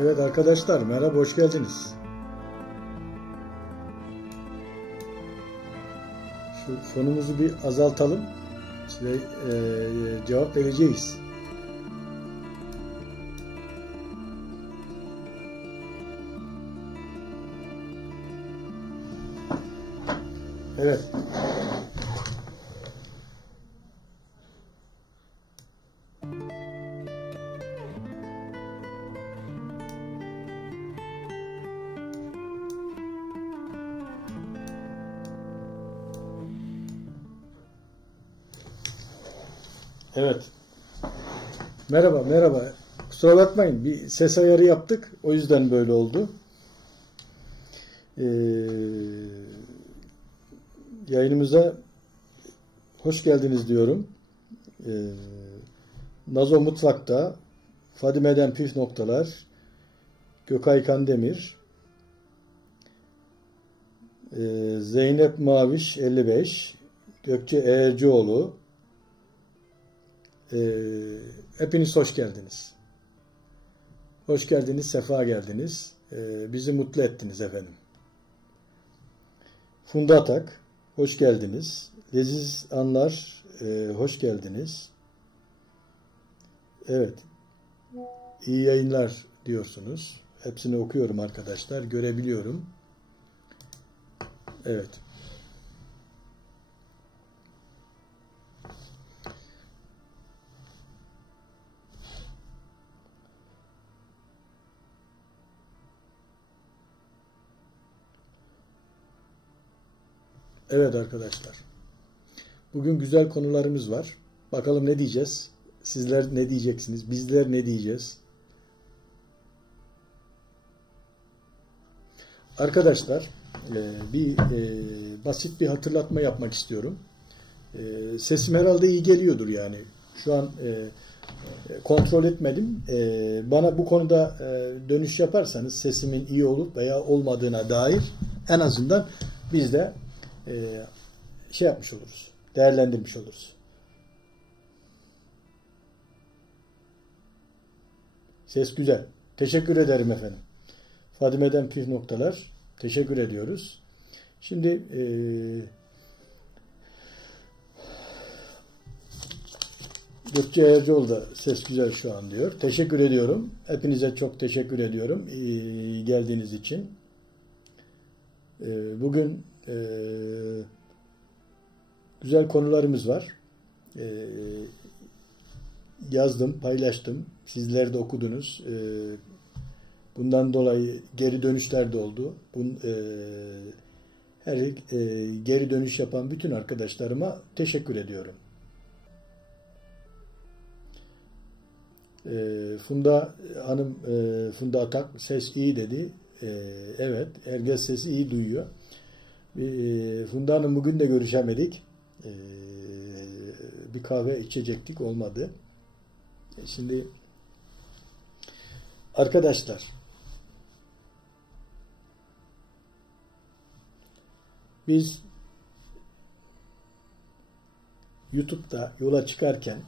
Evet arkadaşlar, merhaba, hoş geldiniz. Şu fonumuzu bir azaltalım. Size cevap vereceğiz. Evet. Evet. Merhaba, merhaba. Kusura bakmayın, bir ses ayarı yaptık. O yüzden böyle oldu. Yayınımıza hoş geldiniz diyorum. Nazo Mutfak'ta Fadime'den Püf Noktalar, Gökay Kandemir, Zeynep Maviş 55, Gökçe Eğercioğlu. Hepiniz hoş geldiniz. Hoş geldiniz, sefa geldiniz. Bizi mutlu ettiniz efendim. Funda Atak, hoş geldiniz. Leziz Anlar, hoş geldiniz. Evet, iyi yayınlar diyorsunuz. Hepsini okuyorum arkadaşlar, görebiliyorum. Evet. Evet arkadaşlar. Bugün güzel konularımız var. Bakalım ne diyeceğiz? Sizler ne diyeceksiniz? Bizler ne diyeceğiz? Arkadaşlar, basit bir hatırlatma yapmak istiyorum. Sesim herhalde iyi geliyordur yani. Şu an kontrol etmedim. Bana bu konuda dönüş yaparsanız sesimin iyi olup veya olmadığına dair en azından biz de şey yapmış oluruz. Değerlendirmiş oluruz. Ses güzel. Teşekkür ederim efendim. Fadime'den Püf Noktalar. Teşekkür ediyoruz. Şimdi Gökçe Eğercioğlu da ses güzel şu an diyor. Teşekkür ediyorum. Hepinize çok teşekkür ediyorum geldiğiniz için. Bugün güzel konularımız var. Yazdım, paylaştım. Sizler de okudunuz. Bundan dolayı geri dönüşler de oldu. Geri dönüş yapan bütün arkadaşlarıma teşekkür ediyorum. Funda Hanım, Funda Atak ses iyi dedi. Evet, herkes sesi iyi duyuyor. Funda Hanım bugün de görüşemedik. Bir kahve içecektik, olmadı. Şimdi arkadaşlar, biz YouTube'da yola çıkarken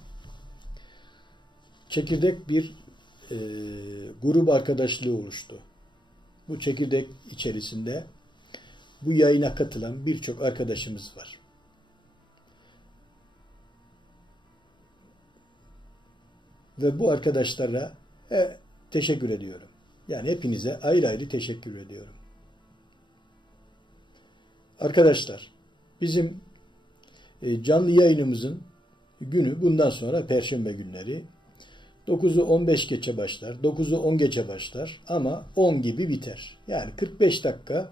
çekirdek bir grup arkadaşlığı oluştu. Bu çekirdek içerisinde bu yayına katılan birçok arkadaşımız var. Ve bu arkadaşlara teşekkür ediyorum. Yani hepinize ayrı ayrı teşekkür ediyorum. Arkadaşlar, bizim canlı yayınımızın günü bundan sonra Perşembe günleri 9'u 15 geçe başlar, 9'u 10 geçe başlar ama 10 gibi biter. Yani 45 dakika,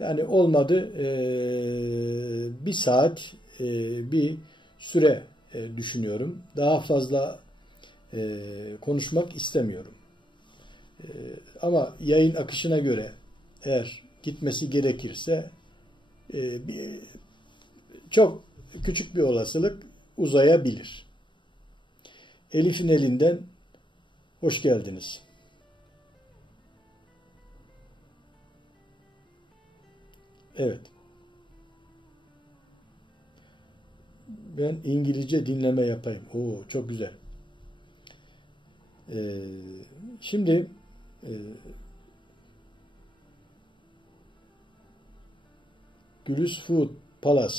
yani olmadı bir saat bir süre düşünüyorum. Daha fazla konuşmak istemiyorum. Ama yayın akışına göre eğer gitmesi gerekirse çok küçük bir olasılık uzayabilir. Elif'in elinden hoş geldiniz. Evet. Ben İngilizce dinleme yapayım. Oo, çok güzel. Şimdi Gülüs Food Palace,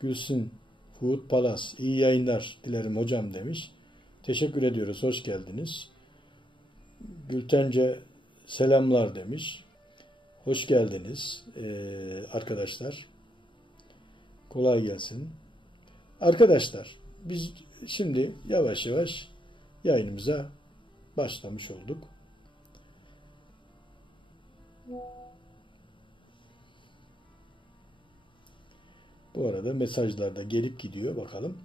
Gülsün Food Palace, iyi yayınlar dilerim hocam demiş. Teşekkür ediyoruz, hoş geldiniz. Gültence selamlar demiş. Hoş geldiniz arkadaşlar. Kolay gelsin. Arkadaşlar, biz şimdi yavaş yavaş yayınımıza başlamış olduk. Bu arada mesajlar da gelip gidiyor, bakalım.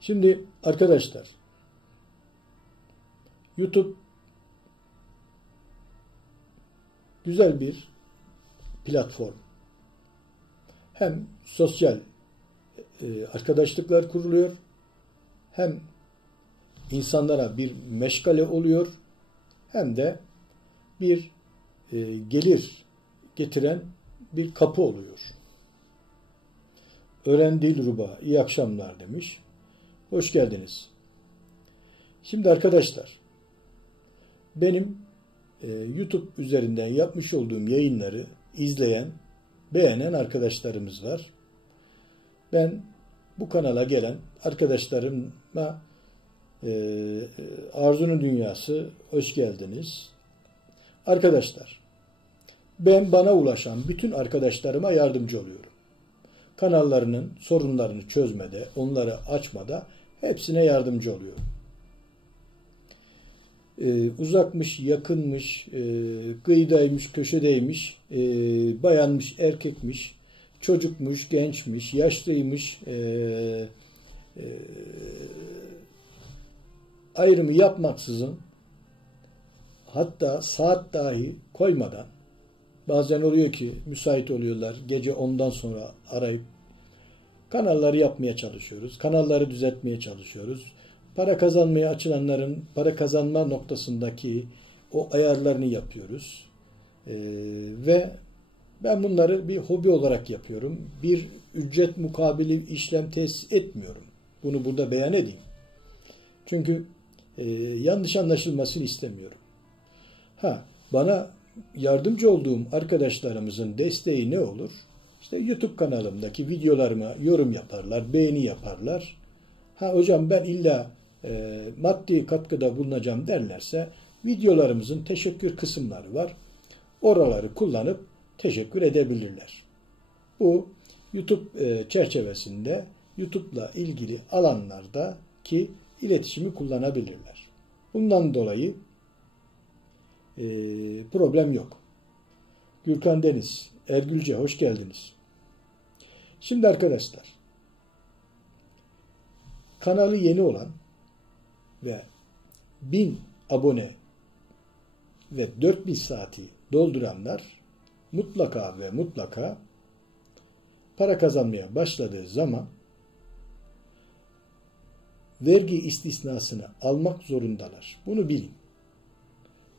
Şimdi arkadaşlar, YouTube güzel bir platform. Hem sosyal arkadaşlıklar kuruluyor, hem insanlara bir meşgale oluyor, hem de bir gelir getiren bir kapı oluyor. Öğren Dilruba, iyi akşamlar demiş. Hoş geldiniz. Şimdi arkadaşlar, benim YouTube üzerinden yapmış olduğum yayınları izleyen, beğenen arkadaşlarımız var. Ben bu kanala gelen arkadaşlarıma Arzu'nun Dünyası, hoş geldiniz. Arkadaşlar, ben bana ulaşan bütün arkadaşlarıma yardımcı oluyorum. Kanallarının sorunlarını çözmede, onları açmada hepsine yardımcı oluyorum. Uzakmış, yakınmış, kıyıdaymış, köşedeymiş, bayanmış, erkekmiş, çocukmuş, gençmiş, yaşlıymış, ayrımı yapmaksızın, hatta saat dahi koymadan, bazen oluyor ki müsait oluyorlar, gece 10'dan sonra arayıp kanalları yapmaya çalışıyoruz, kanalları düzeltmeye çalışıyoruz. Para kazanmaya açılanların para kazanma noktasındaki o ayarlarını yapıyoruz. Ve ben bunları bir hobi olarak yapıyorum. Bir ücret mukabili işlem tesis etmiyorum. Bunu burada beyan edeyim. Çünkü yanlış anlaşılmasını istemiyorum. Bana yardımcı olduğum arkadaşlarımızın desteği ne olur? İşte YouTube kanalımdaki videolarıma yorum yaparlar, beğeni yaparlar. Hocam ben illa maddi katkıda bulunacağım derlerse videolarımızın teşekkür kısımları var. Oraları kullanıp teşekkür edebilirler. Bu YouTube çerçevesinde YouTube'la ilgili alanlardaki iletişimi kullanabilirler. Bundan dolayı problem yok. Gürkan Deniz, Ergülce hoş geldiniz. Şimdi arkadaşlar, kanalı yeni olan ve 1000 abone ve 4000 saati dolduranlar mutlaka ve mutlaka para kazanmaya başladığı zaman vergi istisnasını almak zorundalar. Bunu bilin.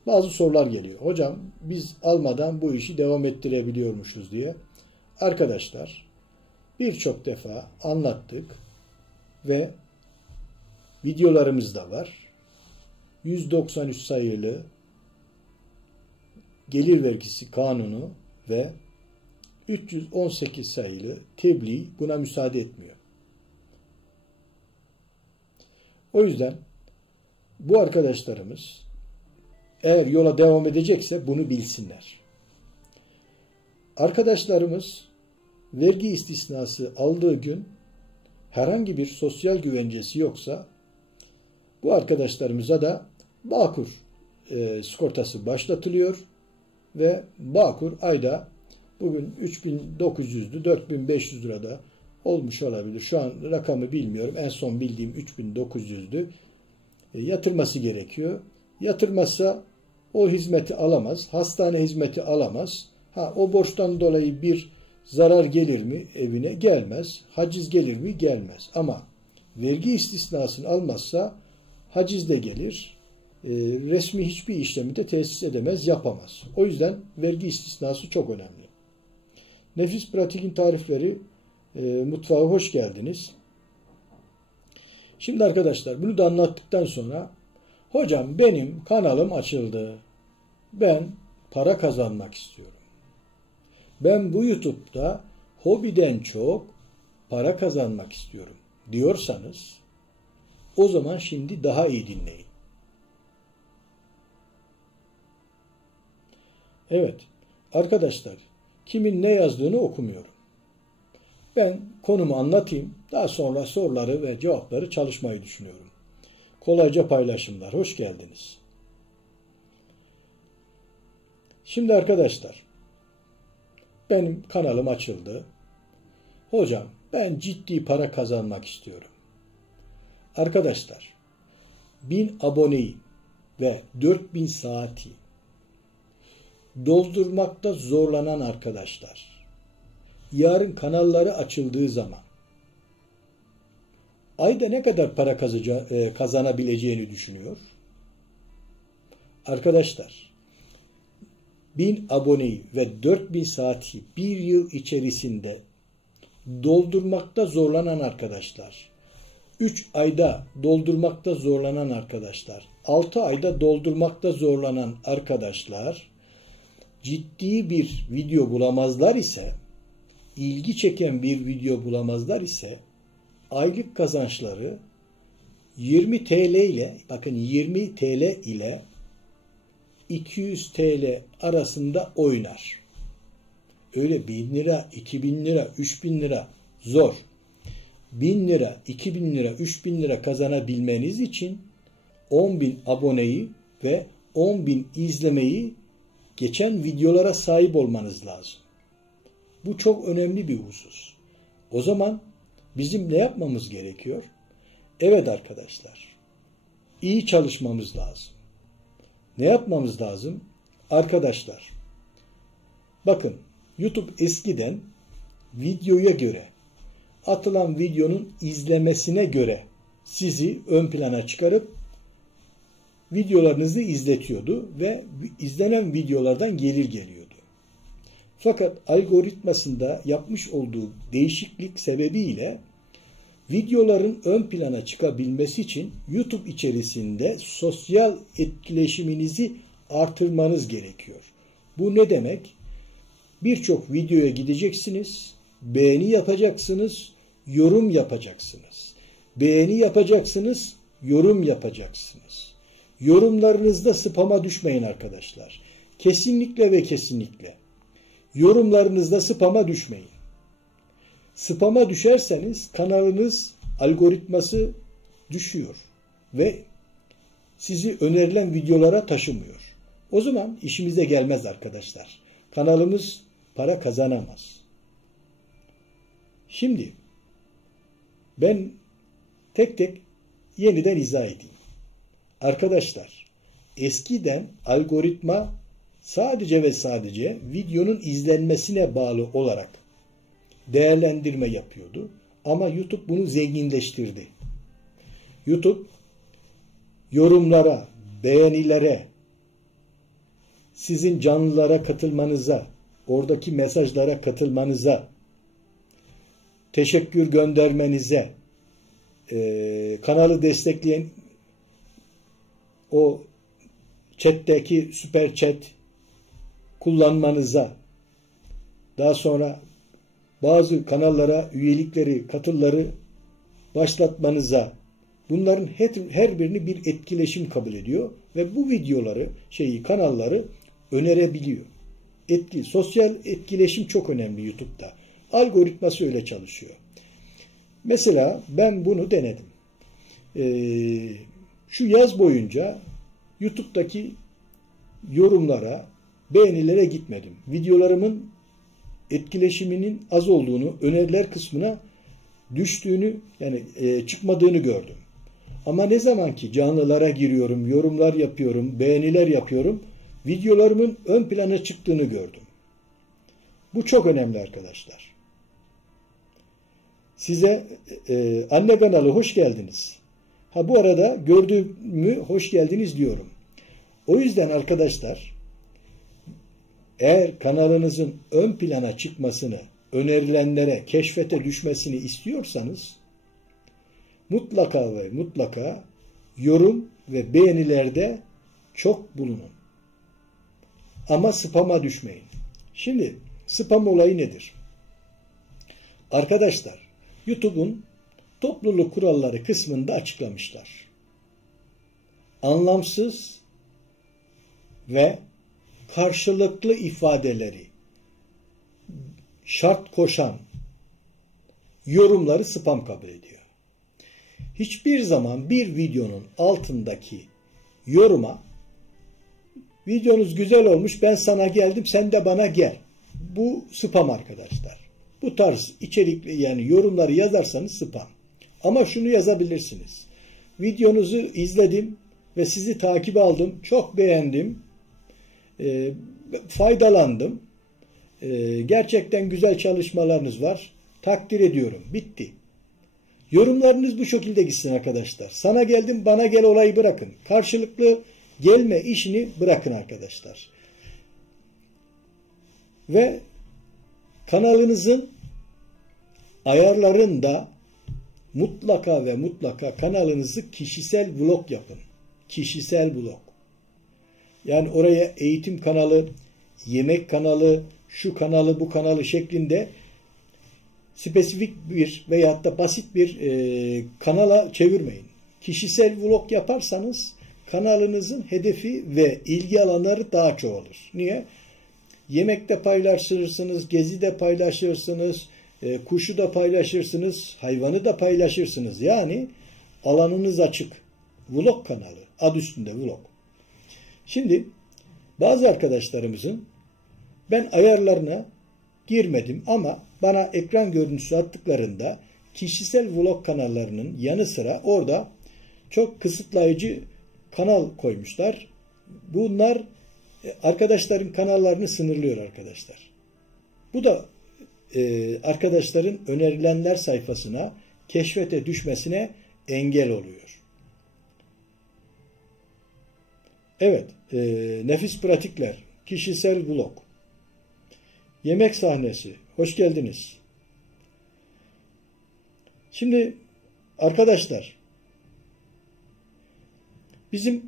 Bazı sorular geliyor. Hocam biz almadan bu işi devam ettirebiliyormuşuz diye. Arkadaşlar birçok defa anlattık ve videolarımız da var. 193 sayılı gelir vergisi kanunu ve 318 sayılı tebliğ buna müsaade etmiyor. O yüzden bu arkadaşlarımız eğer yola devam edecekse bunu bilsinler. Arkadaşlarımız vergi istisnası aldığı gün herhangi bir sosyal güvencesi yoksa bu arkadaşlarımıza da Bağkur sigortası başlatılıyor ve Bağkur ayda bugün 3.900'dü, 4.500 lirada olmuş olabilir. Şu an rakamı bilmiyorum. En son bildiğim 3.900'dü. Yatırması gerekiyor. Yatırmazsa o hizmeti alamaz. Hastane hizmeti alamaz. O borçtan dolayı bir zarar gelir mi evine? Gelmez. Haciz gelir mi? Gelmez. Ama vergi istisnasını almazsa haciz de gelir. Resmi hiçbir işlemi de tesis edemez, yapamaz. O yüzden vergi istisnası çok önemli. Nefis Pratik'in tarifleri mutfağa hoş geldiniz. Şimdi arkadaşlar bunu da anlattıktan sonra Hocam benim kanalım açıldı. Ben para kazanmak istiyorum. Ben bu YouTube'da hobiden çok para kazanmak istiyorum diyorsanız o zaman şimdi daha iyi dinleyin. Evet arkadaşlar, kimin ne yazdığını okumuyorum. Ben konumu anlatayım, daha sonra soruları ve cevapları çalışmayı düşünüyorum. Kolayca paylaşımlar, hoş geldiniz. Şimdi arkadaşlar, benim kanalım açıldı. Hocam ben ciddi para kazanmak istiyorum. Arkadaşlar, 1000 aboneyi ve 4000 saati doldurmakta zorlanan arkadaşlar, yarın kanalları açıldığı zaman ayda ne kadar para kazanabileceğini düşünüyor? Arkadaşlar, 1000 aboneyi ve 4000 saati bir yıl içerisinde doldurmakta zorlanan arkadaşlar, 3 ayda doldurmakta zorlanan arkadaşlar, 6 ayda doldurmakta zorlanan arkadaşlar ciddi bir video bulamazlar ise, ilgi çeken bir video bulamazlar ise aylık kazançları 20 TL ile, bakın 20 TL ile 200 TL arasında oynar. Öyle 1000 lira, 2000 lira, 3000 lira zor. 1000 lira, 2000 lira, 3000 lira kazanabilmeniz için 10.000 aboneyi ve 10.000 izlemeyi geçen videolara sahip olmanız lazım. Bu çok önemli bir husus. O zaman bizim ne yapmamız gerekiyor? Evet arkadaşlar, iyi çalışmamız lazım. Ne yapmamız lazım? Arkadaşlar, bakın YouTube eskiden videoya göre, atılan videonun izlemesine göre sizi ön plana çıkarıp videolarınızı izletiyordu ve izlenen videolardan gelir geliyordu. Fakat algoritmasında yapmış olduğu değişiklik sebebiyle videoların ön plana çıkabilmesi için YouTube içerisinde sosyal etkileşiminizi artırmanız gerekiyor. Bu ne demek? Birçok videoya gideceksiniz, beğeni yapacaksınız, yorum yapacaksınız. Beğeni yapacaksınız, yorum yapacaksınız. Yorumlarınızda spama düşmeyin arkadaşlar. Kesinlikle ve kesinlikle. Yorumlarınızda spama düşmeyin. Spama düşerseniz kanalınız algoritması düşüyor ve sizi önerilen videolara taşımıyor. O zaman işimize gelmez arkadaşlar. Kanalımız para kazanamaz. Şimdi ben tek tek yeniden izah edeyim. Arkadaşlar, eskiden algoritma sadece ve sadece videonun izlenmesine bağlı olarak değerlendirme yapıyordu. Ama YouTube bunu zenginleştirdi. YouTube yorumlara, beğenilere, sizin canlılara katılmanıza, oradaki mesajlara katılmanıza, teşekkür göndermenize, kanalı destekleyen o chat'teki süper chat kullanmanıza, daha sonra bazı kanallara üyelikleri, katılları başlatmanıza, bunların her birini bir etkileşim kabul ediyor ve bu videoları, kanalları önerebiliyor. Sosyal etkileşim çok önemli YouTube'da. Algoritması öyle çalışıyor. Mesela ben bunu denedim. Şu yaz boyunca YouTube'daki yorumlara, beğenilere gitmedim. Videolarımın etkileşiminin az olduğunu, öneriler kısmına düştüğünü, yani çıkmadığını gördüm. Ama ne zaman ki canlılara giriyorum, yorumlar yapıyorum, beğeniler yapıyorum, videolarımın ön plana çıktığını gördüm. Bu çok önemli arkadaşlar. Size anne kanalı hoş geldiniz. Bu arada gördüğümü hoş geldiniz diyorum. O yüzden arkadaşlar, eğer kanalınızın ön plana çıkmasını, önerilenlere, keşfete düşmesini istiyorsanız mutlaka ve mutlaka yorum ve beğenilerde çok bulunun. Ama spam'a düşmeyin. Şimdi spam olayı nedir? Arkadaşlar, YouTube'un topluluk kuralları kısmında açıklamışlar. Anlamsız ve karşılıklı ifadeleri şart koşan yorumları spam kabul ediyor. Hiçbir zaman bir videonun altındaki yoruma videonuz güzel olmuş, ben sana geldim, sen de bana gel. Bu spam arkadaşlar. Bu tarz içerikli yani yorumları yazarsanız spam. Ama şunu yazabilirsiniz. Videonuzu izledim ve sizi takip aldım. Çok beğendim. Faydalandım. Gerçekten güzel çalışmalarınız var. Takdir ediyorum. Bitti. Yorumlarınız bu şekilde gitsin arkadaşlar. Sana geldim, bana gel olayı bırakın. Karşılıklı gelme işini bırakın arkadaşlar. Ve kanalınızın ayarlarında mutlaka ve mutlaka kanalınızı kişisel vlog yapın. Kişisel vlog. Yani oraya eğitim kanalı, yemek kanalı, şu kanalı, bu kanalı şeklinde spesifik bir veyahut da basit bir kanala çevirmeyin. Kişisel vlog yaparsanız kanalınızın hedefi ve ilgi alanları daha çoğalır. Niye? Yemekte paylaşırsınız, gezide paylaşırsınız, kuşu da paylaşırsınız, hayvanı da paylaşırsınız. Yani alanınız açık. Vlog kanalı. Adı üstünde vlog. Şimdi bazı arkadaşlarımızın ben ayarlarına girmedim ama bana ekran görüntüsü attıklarında kişisel vlog kanallarının yanı sıra orada çok kısıtlayıcı kanal koymuşlar. Bunlar arkadaşların kanallarını sınırlıyor arkadaşlar. Bu da arkadaşların önerilenler sayfasına keşfete düşmesine engel oluyor. Evet, nefis pratikler, kişisel vlog, yemek sahnesi, hoş geldiniz. Şimdi arkadaşlar, bizim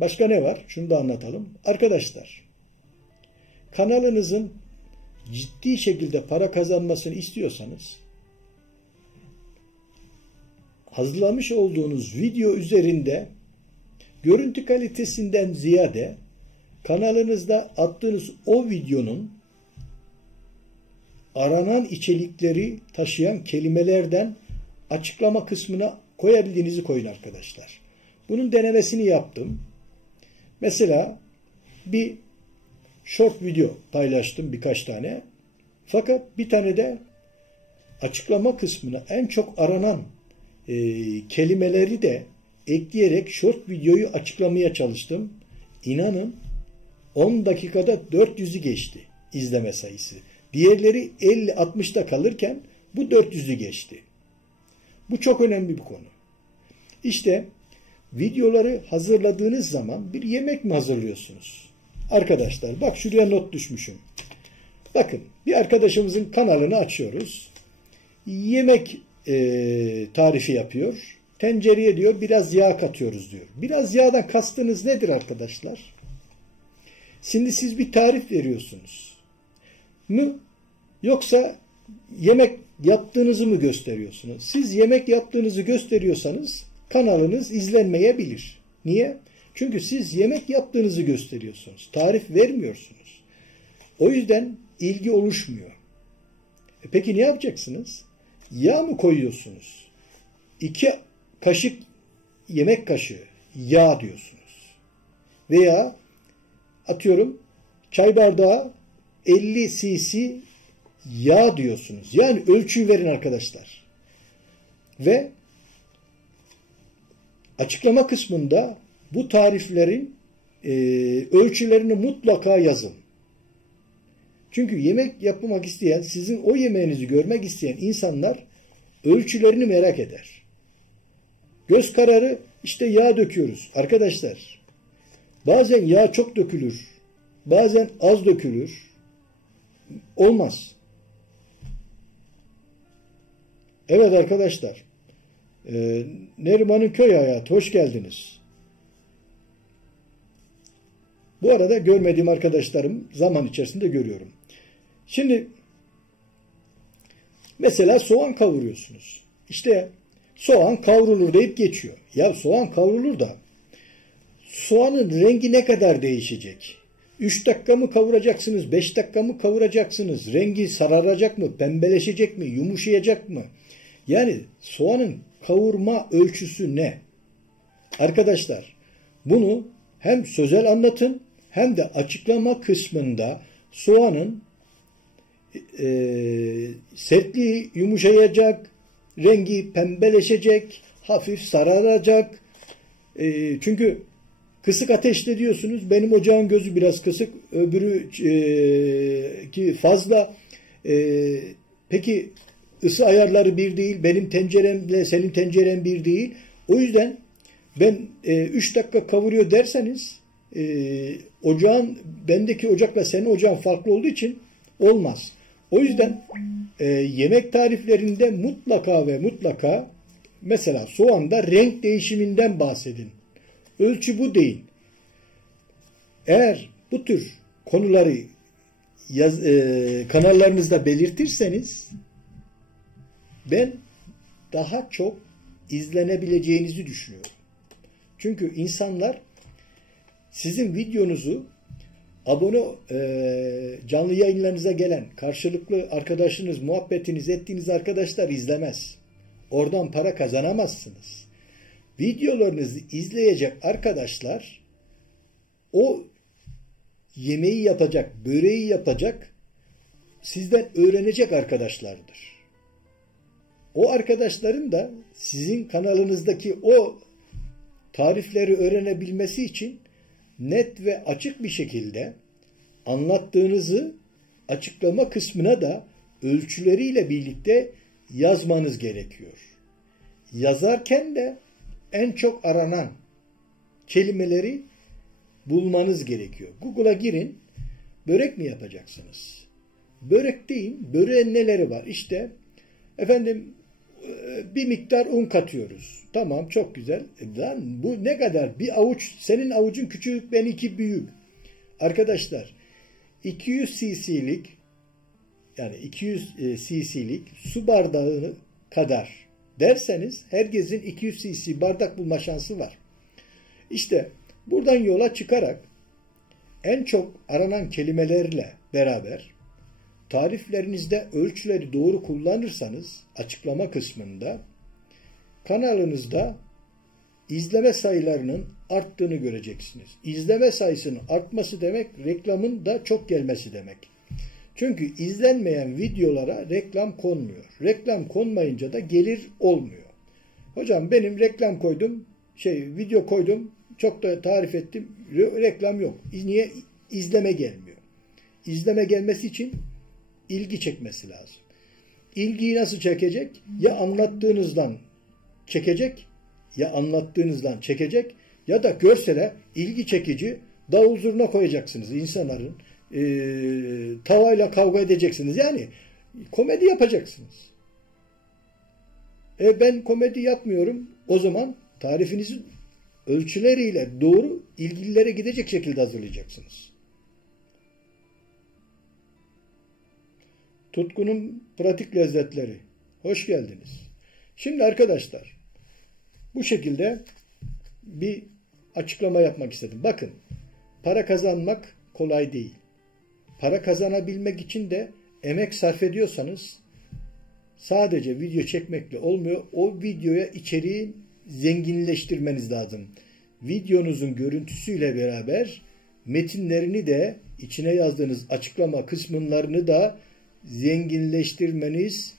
başka ne var? Şunu da anlatalım. Arkadaşlar, kanalınızın ciddi şekilde para kazanmasını istiyorsanız hazırlamış olduğunuz video üzerinde görüntü kalitesinden ziyade kanalınızda attığınız o videonun aranan içerikleri taşıyan kelimelerden açıklama kısmına koyabildiğinizi koyun arkadaşlar. Bunun denemesini yaptım. Mesela bir short video paylaştım birkaç tane. Fakat bir tane de açıklama kısmına en çok aranan kelimeleri de ekleyerek short videoyu açıklamaya çalıştım. İnanın 10 dakikada 400'ü geçti izleme sayısı. Diğerleri 50-60'da kalırken bu 400'ü geçti. Bu çok önemli bir konu. İşte videoları hazırladığınız zaman bir yemek mi hazırlıyorsunuz? Arkadaşlar bak şuraya not düşmüşüm. Bakın bir arkadaşımızın kanalını açıyoruz. Yemek tarifi yapıyor. Tencereye diyor biraz yağ katıyoruz diyor. Biraz yağdan kastınız nedir arkadaşlar? Şimdi siz bir tarif veriyorsunuz mu? Yoksa yemek yaptığınızı mı gösteriyorsunuz? Siz yemek yaptığınızı gösteriyorsanız kanalınız izlenmeyebilir. Niye? Çünkü siz yemek yaptığınızı gösteriyorsunuz. Tarif vermiyorsunuz. O yüzden ilgi oluşmuyor. Peki ne yapacaksınız? Yağ mı koyuyorsunuz? 2 kaşık yemek kaşığı yağ diyorsunuz. Veya atıyorum çay bardağı 50 cc yağ diyorsunuz. Yani ölçüyü verin arkadaşlar. Ve açıklama kısmında bu tariflerin ölçülerini mutlaka yazın. Çünkü yemek yapmak isteyen, sizin o yemeğinizi görmek isteyen insanlar ölçülerini merak eder. Göz kararı işte yağ döküyoruz. Arkadaşlar bazen yağ çok dökülür. Bazen az dökülür. Olmaz. Evet arkadaşlar Neriman'ın köy hayatı, hoş geldiniz. Bu arada görmediğim arkadaşlarım zaman içerisinde görüyorum. Şimdi mesela soğan kavuruyorsunuz. İşte soğan kavrulur deyip geçiyor. Ya soğan kavrulur da soğanın rengi ne kadar değişecek? 3 dakika mı kavuracaksınız? 5 dakika mı kavuracaksınız? Rengi sararacak mı? Pembeleşecek mi? Yumuşayacak mı? Yani soğanın kavurma ölçüsü ne? Arkadaşlar bunu hem sözel anlatın hem de açıklama kısmında soğanın sertliği yumuşayacak, rengi pembeleşecek, hafif sararacak. Çünkü kısık ateşte diyorsunuz. Benim ocağın gözü biraz kısık, öbürü ki fazla. Peki ısı ayarları bir değil. Benim tenceremle senin tenceren bir değil. O yüzden ben 3 dakika kavuruyor derseniz ocağın, bendeki ocakla senin ocağın farklı olduğu için olmaz. O yüzden yemek tariflerinde mutlaka ve mutlaka mesela soğanda renk değişiminden bahsedin. Ölçü bu değil. Eğer bu tür konuları kanallarınızda belirtirseniz ben daha çok izlenebileceğinizi düşünüyorum. Çünkü insanlar sizin videonuzu abone canlı yayınlarınıza gelen karşılıklı arkadaşınız, muhabbetiniz ettiğiniz arkadaşlar izlemez. Oradan para kazanamazsınız. Videolarınızı izleyecek arkadaşlar o yemeği yapacak, böreği yapacak, sizden öğrenecek arkadaşlardır. O arkadaşların da sizin kanalınızdaki o tarifleri öğrenebilmesi için net ve açık bir şekilde anlattığınızı açıklama kısmına da ölçüleriyle birlikte yazmanız gerekiyor. Yazarken de en çok aranan kelimeleri bulmanız gerekiyor. Google'a girin, börek mi yapacaksınız? Börek deyin, böreğin neleri var? İşte efendim bir miktar un katıyoruz. Tamam, çok güzel. Lan bu ne kadar? Bir avuç, senin avucun küçük, benimki büyük. Arkadaşlar 200 cc'lik yani 200 cc'lik su bardağı kadar derseniz herkesin 200 cc bardak bulma şansı var. İşte buradan yola çıkarak en çok aranan kelimelerle beraber tariflerinizde ölçüleri doğru kullanırsanız açıklama kısmında kanalınızda izleme sayılarının arttığını göreceksiniz. İzleme sayısının artması demek reklamın da çok gelmesi demek. Çünkü izlenmeyen videolara reklam konmuyor. Reklam konmayınca da gelir olmuyor. Hocam benim reklam koydum, video koydum, çok da tarif ettim, reklam yok. Niye? İzleme gelmiyor. İzleme gelmesi için ilgi çekmesi lazım. İlgiyi nasıl çekecek? Ya anlattığınızdan çekecek, ya da görsele ilgi çekici davul zurna koyacaksınız. İnsanların tavayla kavga edeceksiniz. Yani komedi yapacaksınız. Ben komedi yapmıyorum. O zaman tarifinizi ölçüleriyle doğru ilgililere gidecek şekilde hazırlayacaksınız. Tutkunun pratik lezzetleri. Hoş geldiniz. Şimdi arkadaşlar bu şekilde bir açıklama yapmak istedim. Bakın, para kazanmak kolay değil. Para kazanabilmek için de emek sarf ediyorsanız sadece video çekmekle olmuyor. O videoya içeriği zenginleştirmeniz lazım. Videonuzun görüntüsüyle beraber metinlerini de içine yazdığınız açıklama kısımlarını da zenginleştirmeniz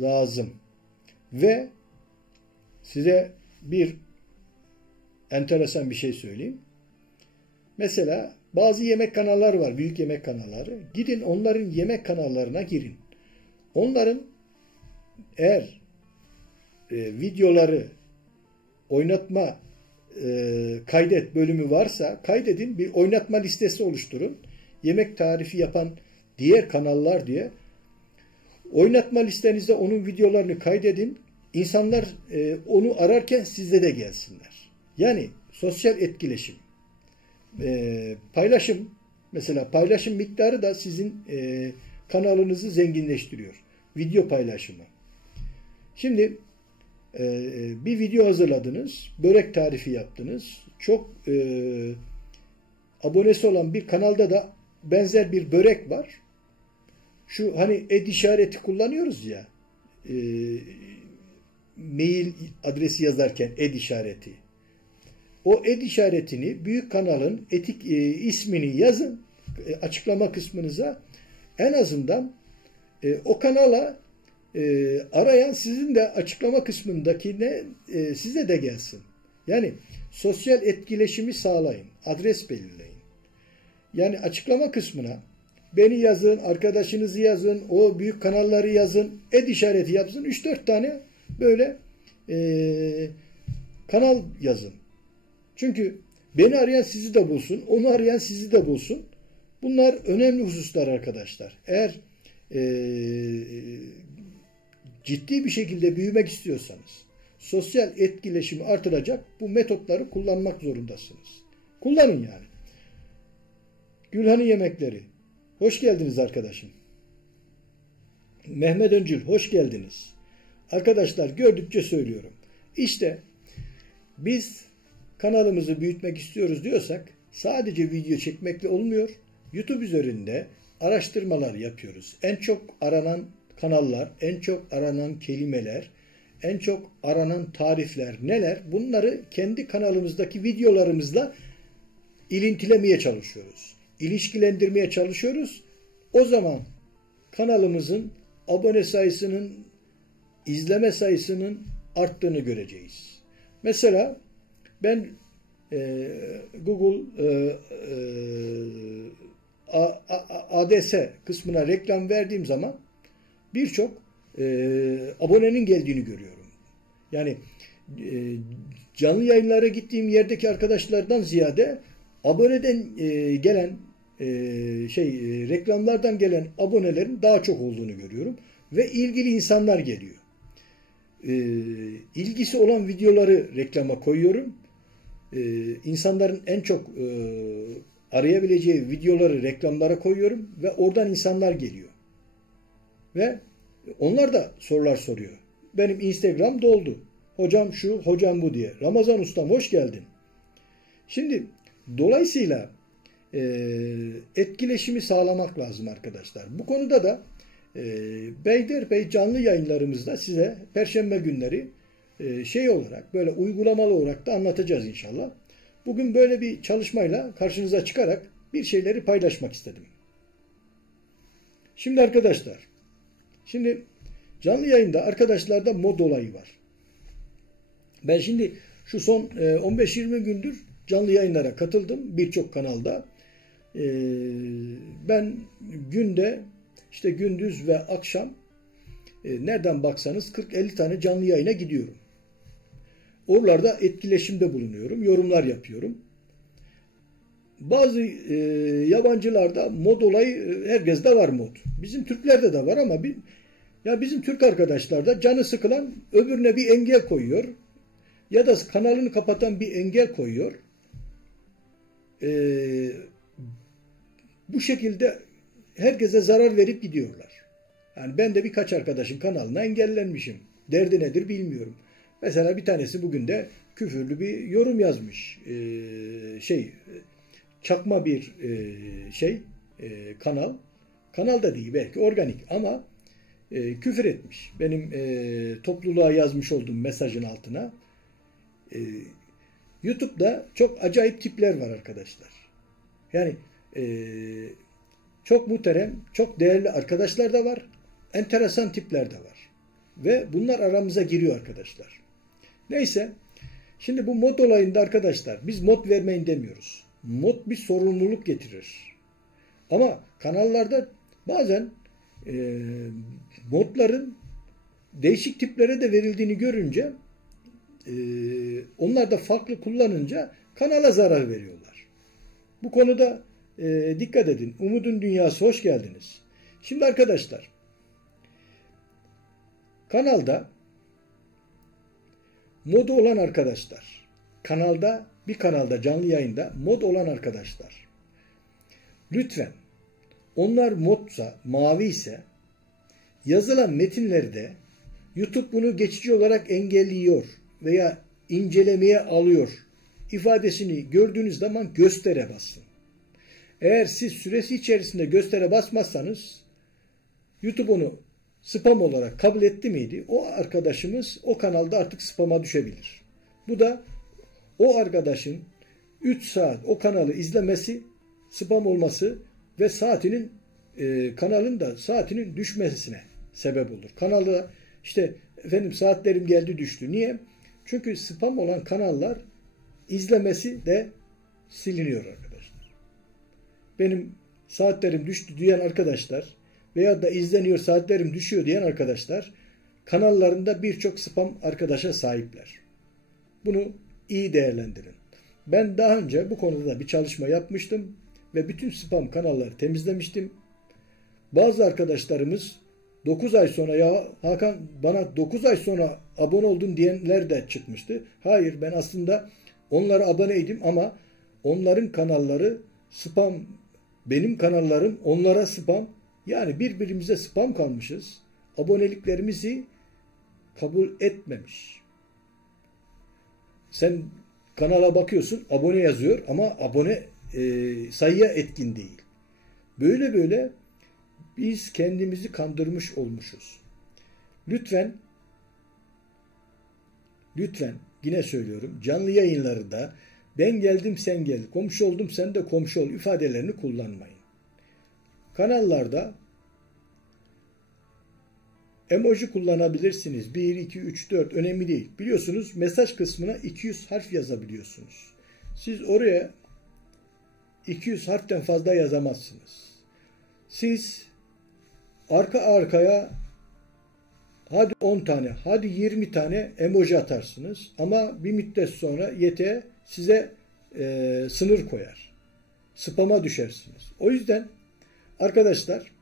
lazım. Ve size bir enteresan bir şey söyleyeyim. Mesela bazı yemek kanalları var, büyük yemek kanalları. Gidin onların yemek kanallarına girin. Onların eğer videoları oynatma kaydet bölümü varsa kaydedin, bir oynatma listesi oluşturun. Yemek tarifi yapan diğer kanallar diye. Oynatma listenizde onun videolarını kaydedin. insanlar onu ararken sizde de gelsinler. Yani sosyal etkileşim, paylaşım, mesela paylaşım miktarı da sizin kanalınızı zenginleştiriyor. Video paylaşımı. Şimdi bir video hazırladınız, börek tarifi yaptınız. Çok abonesi olan bir kanalda da benzer bir börek var. Şu hani işareti kullanıyoruz ya, mail adresi yazarken işareti. O işaretini büyük kanalın ismini yazın açıklama kısmınıza. En azından o kanala arayan sizin de açıklama kısmındakine size de gelsin. Yani sosyal etkileşimi sağlayın. Adres belirleyin. Yani açıklama kısmına beni yazın, arkadaşınızı yazın, o büyük kanalları yazın, işareti yapsın. 3-4 tane böyle kanal yazın. Çünkü beni arayan sizi de bulsun, onu arayan sizi de bulsun. Bunlar önemli hususlar arkadaşlar. Eğer ciddi bir şekilde büyümek istiyorsanız, sosyal etkileşimi artıracak bu metotları kullanmak zorundasınız. Kullanın yani. Gülhan'ın yemekleri. Hoş geldiniz arkadaşım. Mehmet Öncül, hoş geldiniz. Arkadaşlar gördükçe söylüyorum. İşte biz kanalımızı büyütmek istiyoruz diyorsak sadece video çekmekle olmuyor. YouTube üzerinde araştırmalar yapıyoruz. En çok aranan kanallar, en çok aranan kelimeler, en çok aranan tarifler neler? Bunları kendi kanalımızdaki videolarımızla ilintilemeye çalışıyoruz. İlişkilendirmeye çalışıyoruz. O zaman kanalımızın abone sayısının, izleme sayısının arttığını göreceğiz. Mesela ben Google ADS kısmına reklam verdiğim zaman birçok abonenin geldiğini görüyorum. Yani canlı yayınlara gittiğim yerdeki arkadaşlardan ziyade aboneden gelen reklamlardan gelen abonelerin daha çok olduğunu görüyorum ve ilgili insanlar geliyor. İlgisi olan videoları reklama koyuyorum. İnsanların en çok arayabileceği videoları reklamlara koyuyorum ve oradan insanlar geliyor. Ve onlar da sorular soruyor. Benim Instagram doldu. Hocam şu, hocam bu diye. Ramazan ustam hoş geldin. Şimdi dolayısıyla etkileşimi sağlamak lazım arkadaşlar. Bu konuda da Beyderpey canlı yayınlarımızda size Perşembe günleri olarak böyle uygulamalı olarak da anlatacağız inşallah. Bugün böyle bir çalışmayla karşınıza çıkarak bir şeyleri paylaşmak istedim. Şimdi arkadaşlar, canlı yayında arkadaşlarda mod olayı var. Ben şimdi şu son 15-20 gündür canlı yayınlara katıldım birçok kanalda. Ben günde işte gündüz ve akşam nereden baksanız 40-50 tane canlı yayına gidiyorum. Oralarda etkileşimde bulunuyorum, yorumlar yapıyorum. Bazı yabancılarda mod olayı herkeste var mod. Bizim Türklerde de var ama bizim Türk arkadaşlar da canı sıkılan öbürüne bir engel koyuyor. Ya da kanalını kapatan bir engel koyuyor. Bu şekilde herkese zarar verip gidiyorlar. Yani ben de birkaç arkadaşın kanalına engellenmişim. Derdi nedir bilmiyorum. Mesela bir tanesi bugün de küfürlü bir yorum yazmış. Çakma bir kanal. Kanal da değil belki organik ama küfür etmiş. Benim topluluğa yazmış olduğum mesajın altına. YouTube'da çok acayip tipler var arkadaşlar. Yani çok muhterem, çok değerli arkadaşlar da var. Enteresan tipler de var. Ve bunlar aramıza giriyor arkadaşlar. Neyse. Şimdi bu mod olayında arkadaşlar biz mod vermeyin demiyoruz. Mod bir sorumluluk getirir. Ama kanallarda bazen modların değişik tiplere de verildiğini görünce onlar da farklı kullanınca kanala zarar veriyorlar. Bu konuda dikkat edin. Umudun Dünyası hoş geldiniz. Şimdi arkadaşlar kanalda Modu olan arkadaşlar, bir kanalda canlı yayında mod olan arkadaşlar, lütfen onlar modsa, mavi ise yazılan metinleri de YouTube bunu geçici olarak engelliyor veya incelemeye alıyor ifadesini gördüğünüz zaman göstere basın. Eğer siz süresi içerisinde göstere basmazsanız YouTube onu spam olarak kabul etti miydi? O arkadaşımız o kanalda artık spama düşebilir. Bu da o arkadaşın 3 saat o kanalı izlemesi, spam olması ve kanalın da saatinin düşmesine sebep olur. Kanalı işte efendim saatlerim geldi düştü. Niye? Çünkü spam olan kanallar izlemesi de siliniyor arkadaşlar. Benim saatlerim düştü diyen arkadaşlar veya da izleniyor saatlerim düşüyor diyen arkadaşlar kanallarında birçok spam arkadaşa sahipler. Bunu iyi değerlendirin. Ben daha önce bu konuda da bir çalışma yapmıştım ve bütün spam kanalları temizlemiştim. Bazı arkadaşlarımız 9 ay sonra ya Hakan bana 9 ay sonra abone oldun diyenler de çıkmıştı. Hayır, ben aslında onlara aboneydim ama onların kanalları spam, benim kanallarım onlara spam. Yani birbirimize spam kalmışız. Aboneliklerimizi kabul etmemiş. Sen kanala bakıyorsun, abone yazıyor ama abone sayıya etkin değil. Böyle biz kendimizi kandırmış olmuşuz. Lütfen yine söylüyorum, canlı yayınlarında ben geldim sen gel, komşu oldum sen de komşu ol ifadelerini kullanmayın. Kanallarda emoji kullanabilirsiniz. 1, 2, 3, 4 önemli değil. Biliyorsunuz mesaj kısmına 200 harf yazabiliyorsunuz. Siz oraya 200 harften fazla yazamazsınız. Siz arka arkaya hadi 10 tane, hadi 20 tane emoji atarsınız. Ama bir müddet sonra YT size sınır koyar. Spama düşersiniz. O yüzden arkadaşlar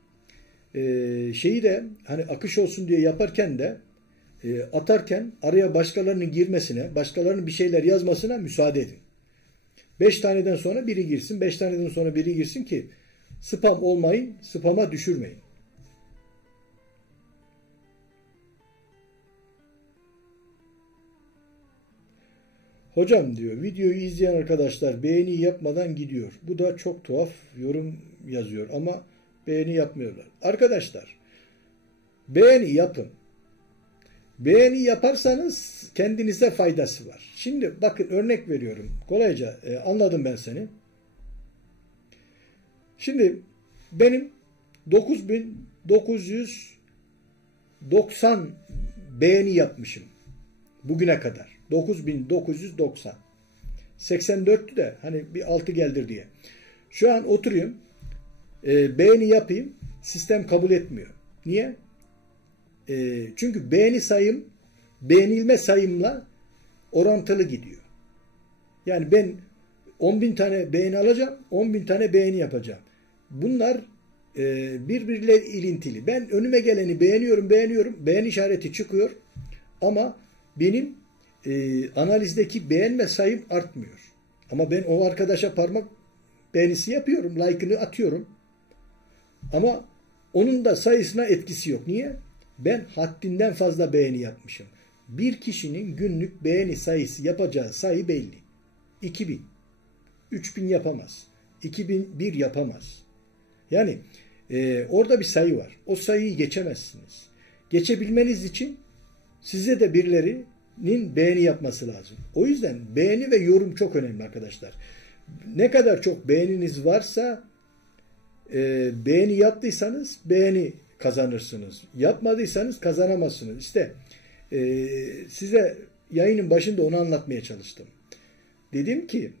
şeyi de hani akış olsun diye yaparken de atarken araya başkalarının girmesine, başkalarının bir şeyler yazmasına müsaade edin. 5 taneden sonra biri girsin, 5 taneden sonra biri girsin ki spam olmayın, spama düşürmeyin. Hocam diyor, videoyu izleyen arkadaşlar beğeni yapmadan gidiyor. Bu da çok tuhaf, yorum yazıyor ama beğeni yapmıyorlar. Arkadaşlar beğeni yapın. Beğeni yaparsanız kendinize faydası var. Şimdi bakın örnek veriyorum. Kolayca anladım ben seni. Şimdi benim 9990 beğeni yapmışım. Bugüne kadar. 9990. 84'tü de hani bir 6 geldir diye. Şu an oturayım. Beğeni yapayım. Sistem kabul etmiyor. Niye? Çünkü beğeni sayım beğenilme sayımla orantılı gidiyor. Yani ben 10.000 tane beğeni alacağım, 10.000 tane beğeni yapacağım. Bunlar birbirleriyle ilintili. Ben önüme geleni beğeniyorum, beğeni işareti çıkıyor ama benim analizdeki beğenme sayım artmıyor. Ama ben o arkadaşa parmak beğenisi yapıyorum, like'ını atıyorum. Ama onun da sayısına etkisi yok. Niye? Ben haddinden fazla beğeni yapmışım. Bir kişinin günlük beğeni sayısı yapacağı sayı belli. 2000. 3000 yapamaz. 2001 yapamaz. Yani orada bir sayı var. O sayıyı geçemezsiniz. Geçebilmeniz için size de birilerinin beğeni yapması lazım. O yüzden beğeni ve yorum çok önemli arkadaşlar. Ne kadar çok beğeniniz varsa beğeni yaptıysanız beğeni kazanırsınız. Yapmadıysanız kazanamazsınız. İşte size yayının başında onu anlatmaya çalıştım. Dedim ki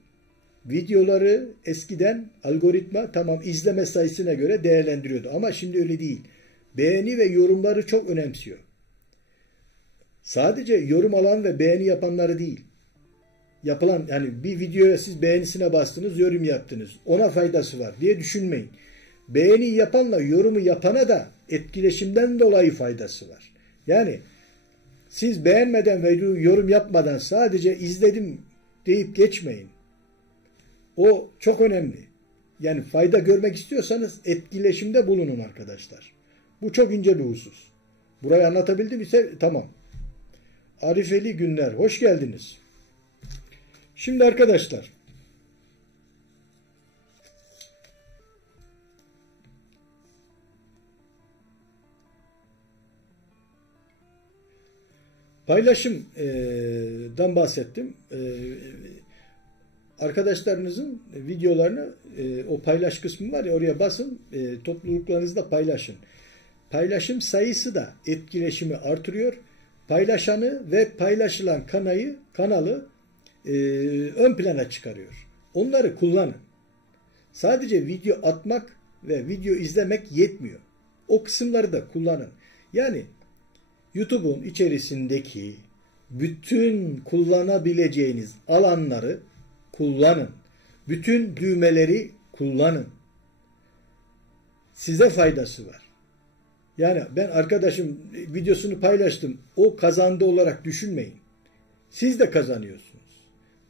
videoları eskiden algoritma tamam izleme sayısına göre değerlendiriyordu. Ama şimdi öyle değil. Beğeni ve yorumları çok önemsiyor. Sadece yorum alan ve beğeni yapanları değil. Yapılan yani bir videoya siz beğenisine bastınız, yorum yaptınız. Ona faydası var diye düşünmeyin. Beğeni yapanla yorumu yapana da etkileşimden dolayı faydası var. Yani Siz beğenmeden ve yorum yapmadan sadece izledim deyip geçmeyin. O çok önemli. Yani fayda görmek istiyorsanız etkileşimde bulunun arkadaşlar. Bu çok ince bir husus. Burayı anlatabildim ise tamam. Arifeli günler. Hoş geldiniz. Şimdi arkadaşlar, paylaşımdan bahsettim. Arkadaşlarınızın videolarını, o paylaş kısmı var ya, oraya basın, topluluklarınızda paylaşın. Paylaşım sayısı da etkileşimi artırıyor. Paylaşanı ve paylaşılan kanalı ön plana çıkarıyor. Onları kullanın. Sadece video atmak ve video izlemek yetmiyor. O kısımları da kullanın. Yani YouTube'un içerisindeki bütün kullanabileceğiniz alanları kullanın. Bütün düğmeleri kullanın. Size faydası var. Yani ben arkadaşım videosunu paylaştım, o kazandı olarak düşünmeyin. Siz de kazanıyorsunuz.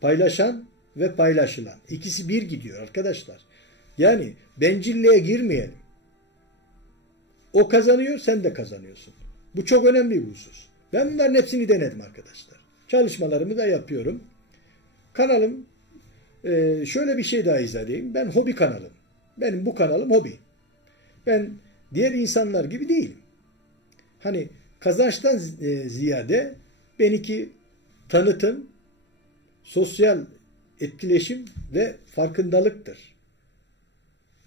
Paylaşan ve paylaşılan. İkisi bir gidiyor arkadaşlar. Yani bencilliğe girmeyelim. O kazanıyor, sen de kazanıyorsun. Bu çok önemli bir husus. Ben bunların hepsini denedim arkadaşlar. Çalışmalarımı da yapıyorum. Kanalım, şöyle bir şey daha izah edeyim. Ben hobi kanalım. Benim bu kanalım hobi. Ben diğer insanlar gibi değilim. Hani kazançtan ziyade benimki tanıtım, sosyal etkileşim ve farkındalıktır.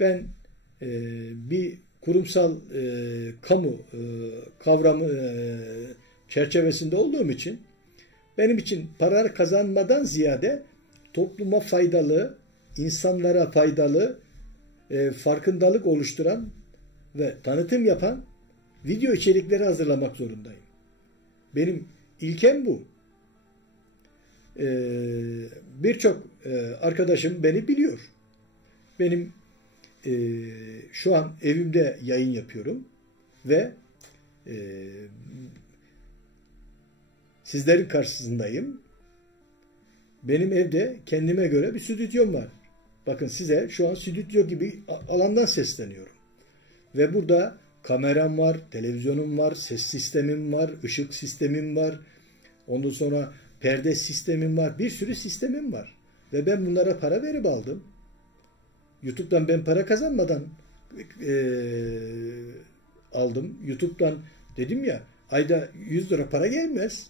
Ben bir kurumsal kamu kavramı çerçevesinde olduğum için benim için para kazanmadan ziyade topluma faydalı, insanlara faydalı, farkındalık oluşturan ve tanıtım yapan video içerikleri hazırlamak zorundayım. Benim ilkem bu. Birçok arkadaşım beni biliyor. Benim şu an evimde yayın yapıyorum ve sizlerin karşısındayım. Benim evde kendime göre bir stüdyom var. Bakın, size şu an stüdyo gibi alandan sesleniyorum. Ve burada kameram var, televizyonum var, ses sistemim var, ışık sistemim var. Ondan sonra perde sistemim var. Bir sürü sistemim var. Ve ben bunlara para verip aldım. YouTube'dan ben para kazanmadan aldım. YouTube'dan dedim ya, ayda 100 lira para gelmez.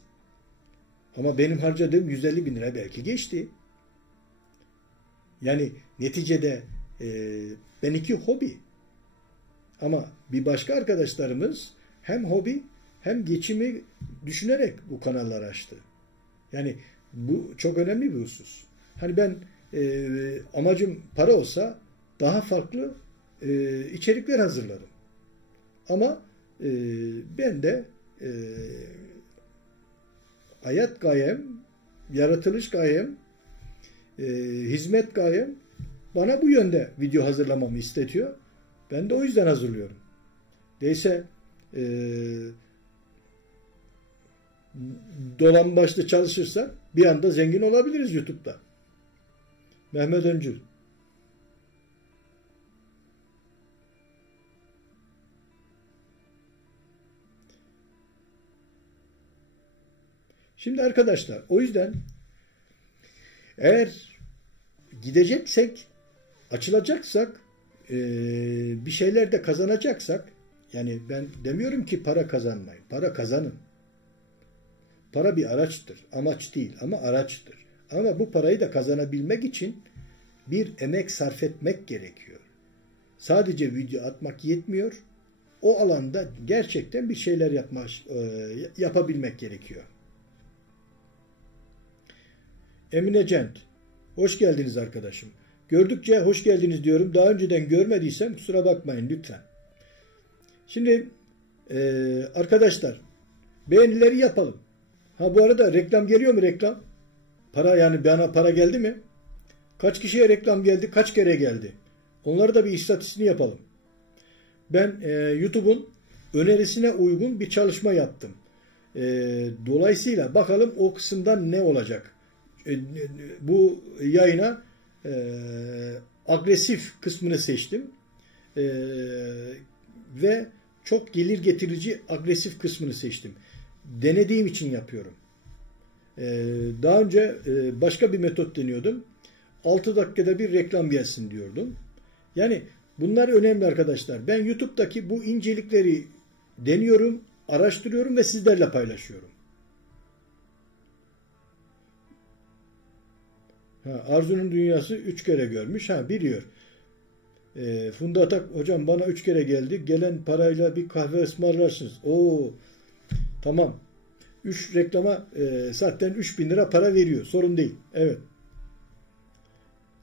Ama benim harcadığım 150 bin lira belki geçti. Yani neticede benimki hobi. Ama bir başka arkadaşlarımız hem hobi hem geçimi düşünerek bu kanalları açtı. Yani bu çok önemli bir husus. Hani ben amacım para olsa daha farklı içerikler hazırlarım. Ama ben de hayat gayem, yaratılış gayem, hizmet gayem bana bu yönde video hazırlamamı istetiyor. Ben de o yüzden hazırlıyorum. Değilse dolan başlı çalışırsak bir anda zengin olabiliriz YouTube'da. Mehmet Öncül. Şimdi arkadaşlar, o yüzden eğer gideceksek, açılacaksak, bir şeyler de kazanacaksak, yani ben demiyorum ki para kazanmayın. Para kazanın. Para bir araçtır. Amaç değil ama araçtır. Ama bu parayı da kazanabilmek için bir emek sarf etmek gerekiyor. Sadece video atmak yetmiyor. O alanda gerçekten bir şeyler yapabilmek gerekiyor. Emine Cent. Hoş geldiniz arkadaşım. Gördükçe hoş geldiniz diyorum. Daha önceden görmediysem kusura bakmayın lütfen. Şimdi arkadaşlar, beğenileri yapalım. Ha, bu arada reklam geliyor mu, reklam? Para, yani bana para geldi mi? Kaç kişiye reklam geldi? Kaç kere geldi? Onları da bir istatistiğini yapalım. Ben YouTube'un önerisine uygun bir çalışma yaptım. Dolayısıyla bakalım o kısımdan ne olacak. Bu yayına agresif kısmını seçtim. Ve çok gelir getirici agresif kısmını seçtim. Denediğim için yapıyorum. Daha önce başka bir metot deniyordum. 6 dakikada bir reklam gelsin diyordum. Yani bunlar önemli arkadaşlar. Ben YouTube'daki bu incelikleri deniyorum, araştırıyorum ve sizlerle paylaşıyorum. Arzu'nun dünyası 3 kere görmüş. Biliyor. Funda Atak hocam bana 3 kere geldi. Gelen parayla bir kahve ısmarlarsınız. Tamam. 3 reklama zaten 3.000 lira para veriyor. Sorun değil. Evet.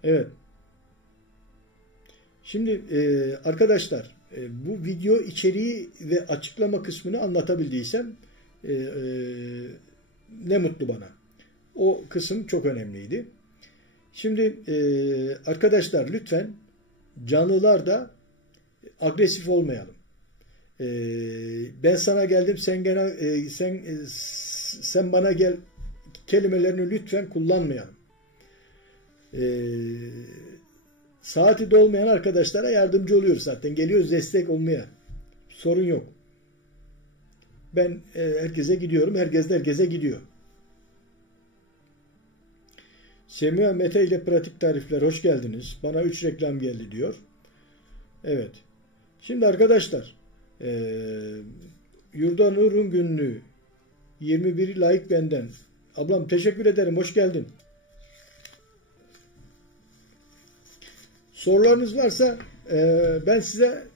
Evet. Şimdi arkadaşlar bu video içeriği ve açıklama kısmını anlatabildiysem ne mutlu bana. O kısım çok önemliydi. Şimdi arkadaşlar lütfen canlılarda agresif olmayalım. Ben sana geldim, sen bana gel kelimelerini lütfen kullanmayalım. Saati dolmayan arkadaşlara yardımcı oluyoruz zaten. Geliyoruz destek olmaya. Sorun yok. Ben herkese gidiyorum. Herkes de herkese gidiyor. Semiha Mete ile pratik tarifler hoş geldiniz. Bana 3 reklam geldi diyor. Evet. Şimdi arkadaşlar Yurda Nur'un günlüğü 21 like benden. Ablam teşekkür ederim. Hoş geldin. Sorularınız varsa ben size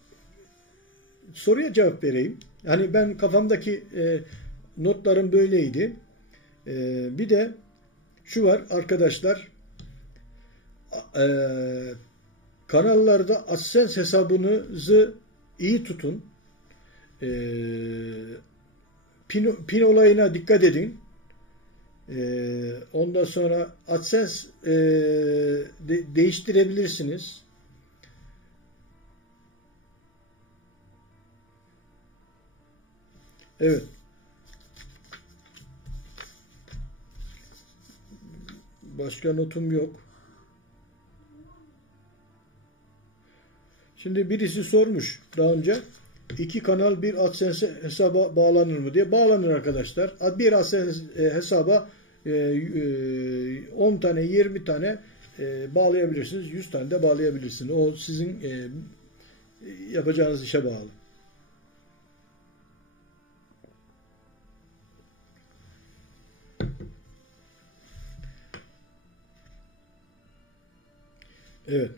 soruya cevap vereyim. Hani ben kafamdaki notlarım böyleydi. Bir de şu var arkadaşlar. Kanallarda AdSense hesabınızı iyi tutun. Pin olayına dikkat edin. Ondan sonra AdSense değiştirebilirsiniz. Evet. Başka notum yok. Şimdi birisi sormuş daha önce. 2 kanal bir AdSense hesaba bağlanır mı diye. Bağlanır arkadaşlar. Bir AdSense hesaba 10 tane 20 tane bağlayabilirsiniz. 100 tane de bağlayabilirsiniz. O sizin yapacağınız işe bağlı. Evet.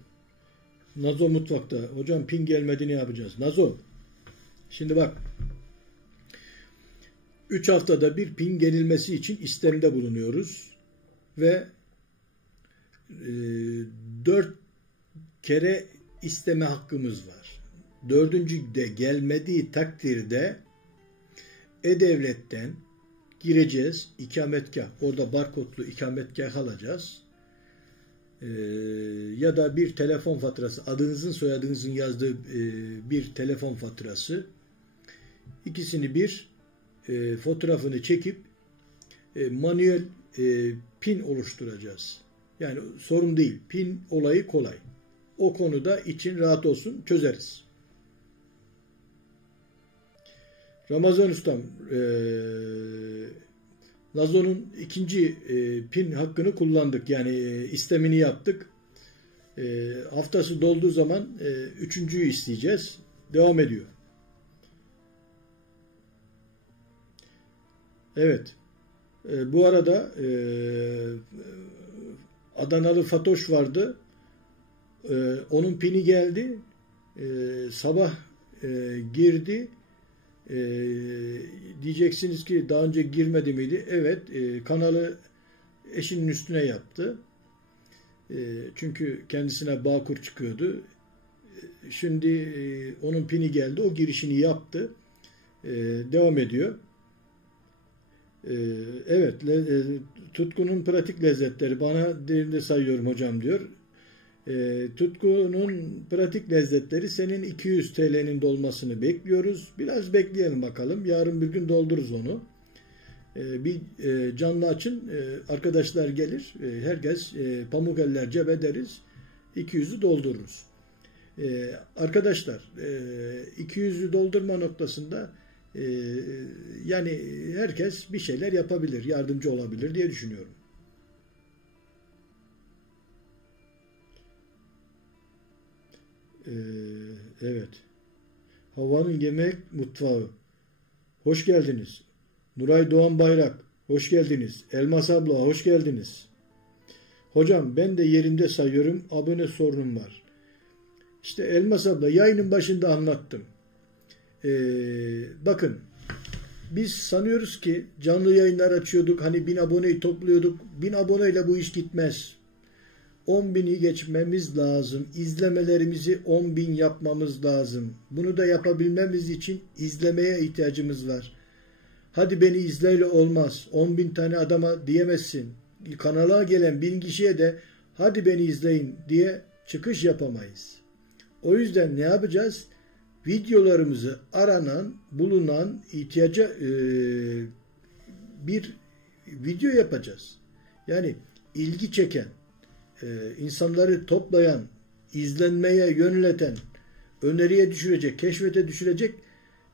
Nazo mutfakta. Hocam pin gelmedi ne yapacağız? Nazo. Şimdi bak. 3 haftada bir pin gelilmesi için istemde bulunuyoruz. Ve 4 kere isteme hakkımız var. 4. de gelmediği takdirde E-Devlet'ten gireceğiz. İkametgah. Orada barkodlu ikametgah alacağız. Ya da bir telefon faturası, adınızın soyadınızın yazdığı bir telefon faturası, ikisini bir fotoğrafını çekip manuel pin oluşturacağız. Yani sorun değil. Pin olayı kolay. O konuda için rahat olsun, çözeriz. Ramazan Ustam Nazo'nun ikinci pin hakkını kullandık. Yani istemini yaptık. Haftası dolduğu zaman üçüncüyü isteyeceğiz. Devam ediyor. Evet. Bu arada Adanalı Fatoş vardı. Onun pini geldi. Sabah girdi. Diyeceksiniz ki daha önce girmedi miydi? Evet. Kanalı eşinin üstüne yaptı. Çünkü kendisine Bağkur çıkıyordu. Şimdi onun pini geldi. O girişini yaptı. Devam ediyor. Evet. Tutku'nun pratik lezzetleri. Bana derinde sayıyorum hocam diyor. Tutku'nun pratik lezzetleri senin 200 TL'nin dolmasını bekliyoruz. Biraz bekleyelim bakalım. Yarın bir gün doldururuz onu. Bir canlı açın, arkadaşlar gelir, herkes Pamukeller cebe deriz, 200'ü doldururuz. Arkadaşlar 200'ü doldurma noktasında yani herkes bir şeyler yapabilir, yardımcı olabilir diye düşünüyorum. Evet. Havva'nın yemek mutfağı. Hoş geldiniz. Nuray Doğan Bayrak. Hoş geldiniz. Elmas abla hoş geldiniz. Hocam ben de yerinde sayıyorum. Abone sorunum var. İşte Elmas abla yayının başında anlattım. Bakın biz sanıyoruz ki canlı yayınlar açıyorduk. Hani 1000 aboneyi topluyorduk. 1000 aboneyle bu iş gitmez. 10.000'i geçmemiz lazım. İzlemelerimizi 10.000 yapmamız lazım. Bunu da yapabilmemiz için izlemeye ihtiyacımız var. Hadi beni izleyle olmaz. 10.000 tane adama diyemezsin. Kanala gelen 1000 kişiye de hadi beni izleyin diye çıkış yapamayız. O yüzden ne yapacağız? Videolarımızı aranan, bulunan, ihtiyaca bir video yapacağız. Yani ilgi çeken, insanları toplayan, izlenmeye yönelten, öneriye düşürecek, keşfete düşürecek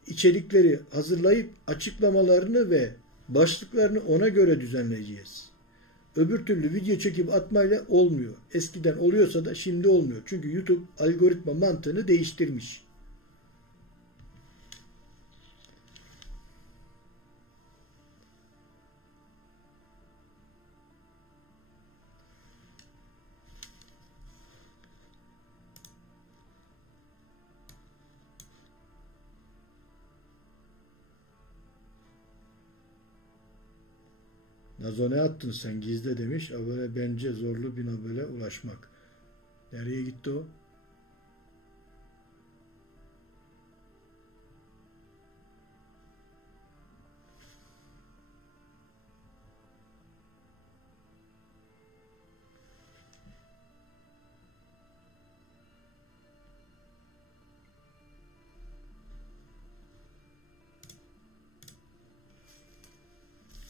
içerikleri hazırlayıp açıklamalarını ve başlıklarını ona göre düzenleyeceğiz. Öbür türlü video çekip atmayla olmuyor. Eskiden oluyorsa da şimdi olmuyor. Çünkü YouTube algoritma mantığını değiştirmiş. Nazo ne attın sen gizle demiş. Abone bence zorlu 1000 abone ulaşmak. Nereye gitti o?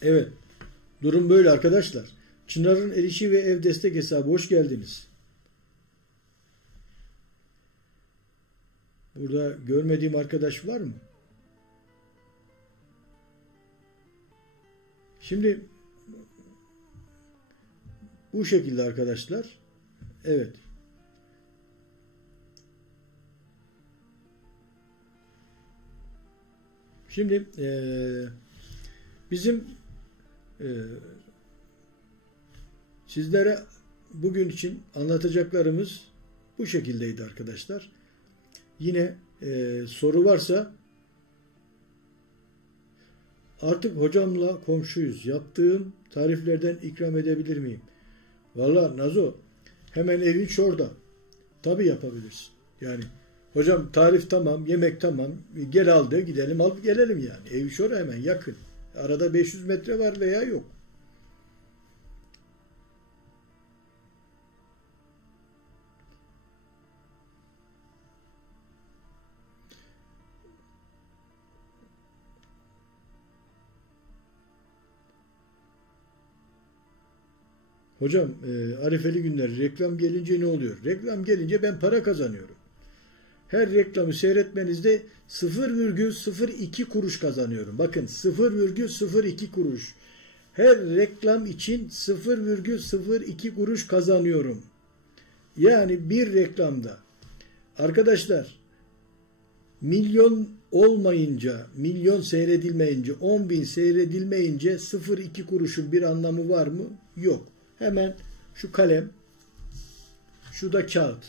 Evet. Durum böyle arkadaşlar. Çınar'ın erişi ve ev destek hesabı hoş geldiniz. Burada görmediğim arkadaş var mı? Şimdi bu şekilde arkadaşlar. Evet. Şimdi bizim sizlere bugün için anlatacaklarımız bu şekildeydi arkadaşlar. Yine soru varsa artık hocamla komşuyuz. Yaptığım tariflerden ikram edebilir miyim? Vallahi Nazo hemen evin şurada. Tabii yapabilirsin. Yani hocam tarif tamam, yemek tamam. Gel al de gidelim alıp gelelim yani. Ev şurada hemen yakın. Arada 500 metre var veya yok. Hocam Arifeli günler reklam gelince ne oluyor? Reklam gelince ben para kazanıyorum. Her reklamı seyretmenizde 0,02 kuruş kazanıyorum. Bakın 0,02 kuruş. Her reklam için 0,02 kuruş kazanıyorum. Yani bir reklamda. Arkadaşlar milyon olmayınca, milyon seyredilmeyince, 10.000 seyredilmeyince 0,2 kuruşun bir anlamı var mı? Yok. Hemen şu kalem, şu da kağıt.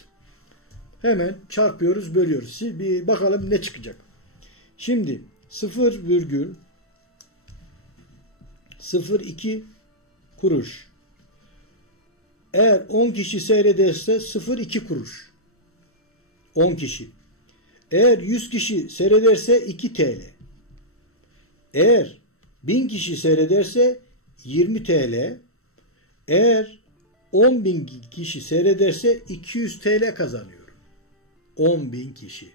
Hemen çarpıyoruz, bölüyoruz. Bir bakalım ne çıkacak. Şimdi 0,02 kuruş. Eğer 10 kişi seyrederse 0,2 kuruş. 10 kişi. Eğer 100 kişi seyrederse 2 TL. Eğer 1000 kişi seyrederse 20 TL. Eğer 10.000 kişi seyrederse 200 TL kazanıyorum. 10.000 kişi.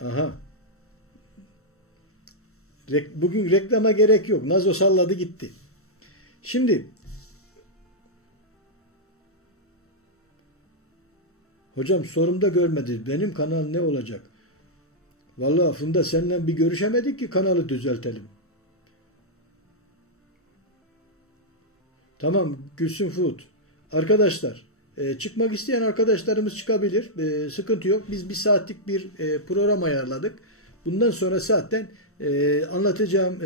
Aha. Bugün reklama gerek yok. Nazo salladı gitti. Şimdi hocam sorumda görmedi. Benim kanal ne olacak? Vallahi Funda seninle bir görüşemedik ki kanalı düzeltelim. Tamam Gülsün Food. Arkadaşlar çıkmak isteyen arkadaşlarımız çıkabilir. Sıkıntı yok. Biz bir saatlik bir program ayarladık. Bundan sonra zaten anlatacağım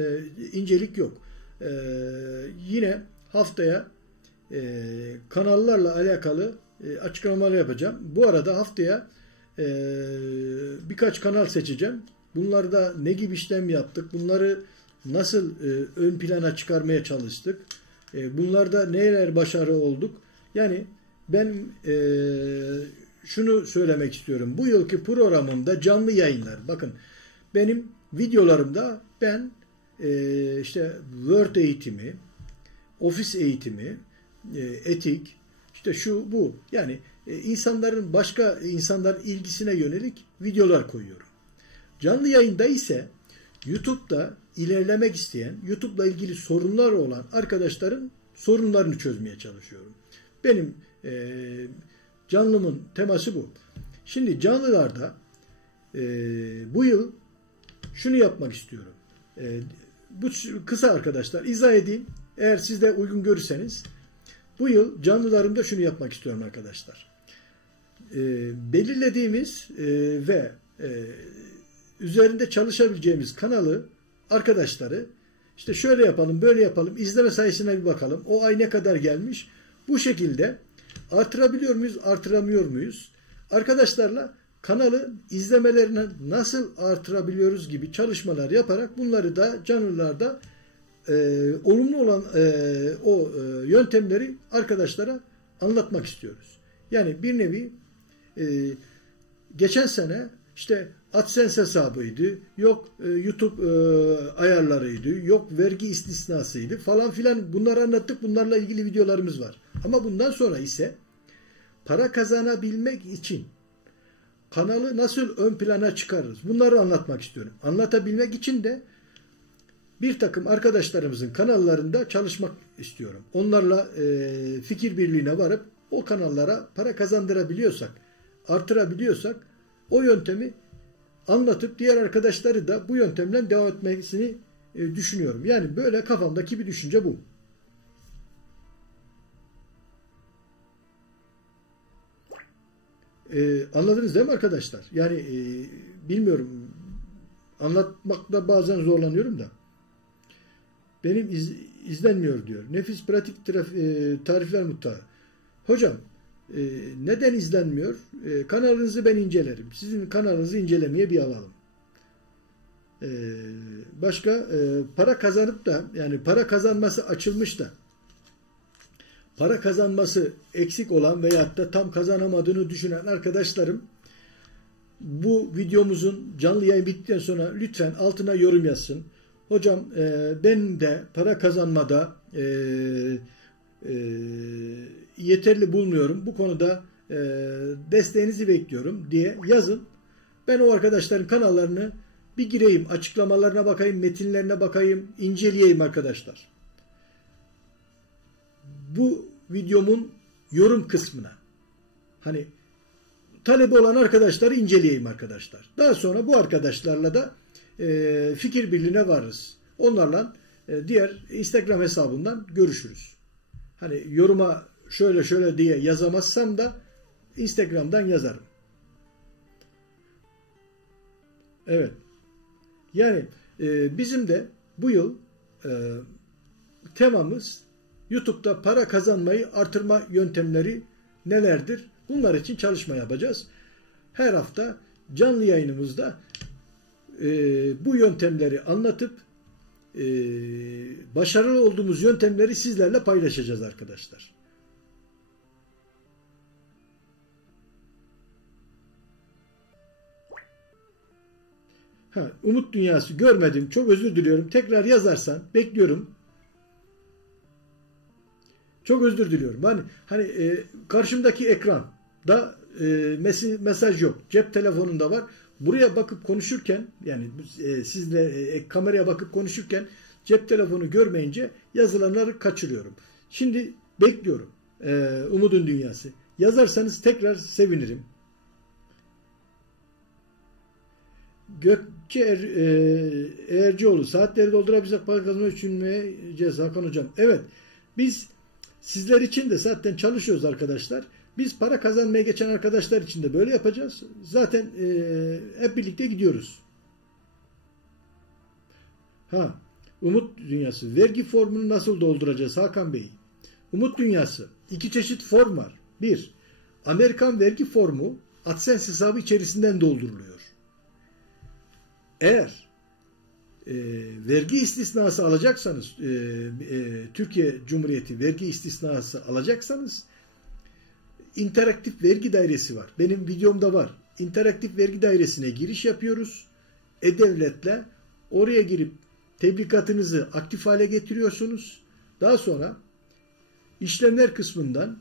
incelik yok. Yine haftaya kanallarla alakalı açıklamalar yapacağım. Bu arada haftaya birkaç kanal seçeceğim. Bunlarda ne gibi işlem yaptık? Bunları nasıl ön plana çıkarmaya çalıştık? Bunlarda neler başarı olduk? Yani ben şunu söylemek istiyorum. Bu yılki programımda canlı yayınlar. Bakın benim videolarımda ben işte Word eğitimi, Office eğitimi, etik, işte şu bu. Yani insanların başka insanların ilgisine yönelik videolar koyuyorum. Canlı yayında ise YouTube'da ilerlemek isteyen, YouTube'la ilgili sorunlar olan arkadaşların sorunlarını çözmeye çalışıyorum. Benim canlımın teması bu. Şimdi canlılarda bu yıl şunu yapmak istiyorum. Bu kısa arkadaşlar izah edeyim. Eğer siz de uygun görürseniz bu yıl canlılarımda şunu yapmak istiyorum arkadaşlar. Belirlediğimiz ve üzerinde çalışabileceğimiz kanalı arkadaşları işte şöyle yapalım, böyle yapalım, izleme sayısına bir bakalım. O ay ne kadar gelmiş? Bu şekilde artırabiliyor muyuz, artıramıyor muyuz? Arkadaşlarla kanalı izlemelerini nasıl artırabiliyoruz gibi çalışmalar yaparak bunları da canlılarda olumlu olan o yöntemleri arkadaşlara anlatmak istiyoruz. Yani bir nevi geçen sene işte AdSense hesabıydı, yok YouTube ayarlarıydı, yok vergi istisnasıydı falan filan bunları anlattık. Bunlarla ilgili videolarımız var. Ama bundan sonra ise para kazanabilmek için kanalı nasıl ön plana çıkarırız? Bunları anlatmak istiyorum. Anlatabilmek için de bir takım arkadaşlarımızın kanallarında çalışmak istiyorum. Onlarla fikir birliğine varıp o kanallara para kazandırabiliyorsak, artırabiliyorsak o yöntemi anlatıp diğer arkadaşları da bu yöntemden devam etmesini düşünüyorum. Yani böyle kafamdaki bir düşünce bu. Anladınız değil mi arkadaşlar? Yani bilmiyorum, anlatmakta bazen zorlanıyorum da. Benim izlenmiyor diyor. Nefis pratik tarifler mutfağı. Hocam neden izlenmiyor? Kanalınızı ben incelerim. Sizin kanalınızı incelemeye bir alalım. Başka para kazanıp da yani para kazanması açılmış da para kazanması eksik olan veyahut da tam kazanamadığını düşünen arkadaşlarım bu videomuzun canlı yayın bittikten sonra lütfen altına yorum yazsın. Hocam ben de para kazanmada yeterli bulmuyorum. Bu konuda desteğinizi bekliyorum diye yazın. Ben o arkadaşların kanallarını bir gireyim, açıklamalarına bakayım, metinlerine bakayım, inceleyeyim arkadaşlar. Bu videomun yorum kısmına hani talebi olan arkadaşları inceleyeyim arkadaşlar. Daha sonra bu arkadaşlarla da fikir birliğine varırız. Onlarla diğer Instagram hesabından görüşürüz. Hani yoruma şöyle şöyle diye yazamazsam da Instagram'dan yazarım. Evet. Yani bizim de bu yıl temamız YouTube'da para kazanmayı artırma yöntemleri nelerdir? Bunlar için çalışma yapacağız. Her hafta canlı yayınımızda bu yöntemleri anlatıp başarılı olduğumuz yöntemleri sizlerle paylaşacağız arkadaşlar. Umut Dünyası görmedim. Çok özür diliyorum. Tekrar yazarsan bekliyorum. Çok özür diliyorum. Hani karşımdaki ekranda mesaj yok. Cep telefonunda var. buraya bakıp konuşurken, yani sizle kameraya bakıp konuşurken cep telefonu görmeyince yazılanları kaçırıyorum. Şimdi bekliyorum. Umudun Dünyası. Yazarsanız tekrar sevinirim. Gökçe Ercioğlu, saatleri doldurabilsek para kazanmayı düşünmeyeceğiz Hakan Hocam. Evet, biz sizler için de zaten çalışıyoruz arkadaşlar. Biz para kazanmaya geçen arkadaşlar için de böyle yapacağız. Zaten hep birlikte gidiyoruz. Umut Dünyası. Vergi formunu nasıl dolduracağız Hakan Bey? Umut Dünyası. 2 çeşit form var. 1. Amerikan vergi formu AdSense hesabı içerisinden dolduruluyor. Eğer vergi istisnası alacaksanız, Türkiye Cumhuriyeti vergi istisnası alacaksanız, interaktif vergi dairesi var. Benim videomda var. İnteraktif vergi dairesine giriş yapıyoruz. E-Devlet'le oraya girip tebligatınızı aktif hale getiriyorsunuz. Daha sonra işlemler kısmından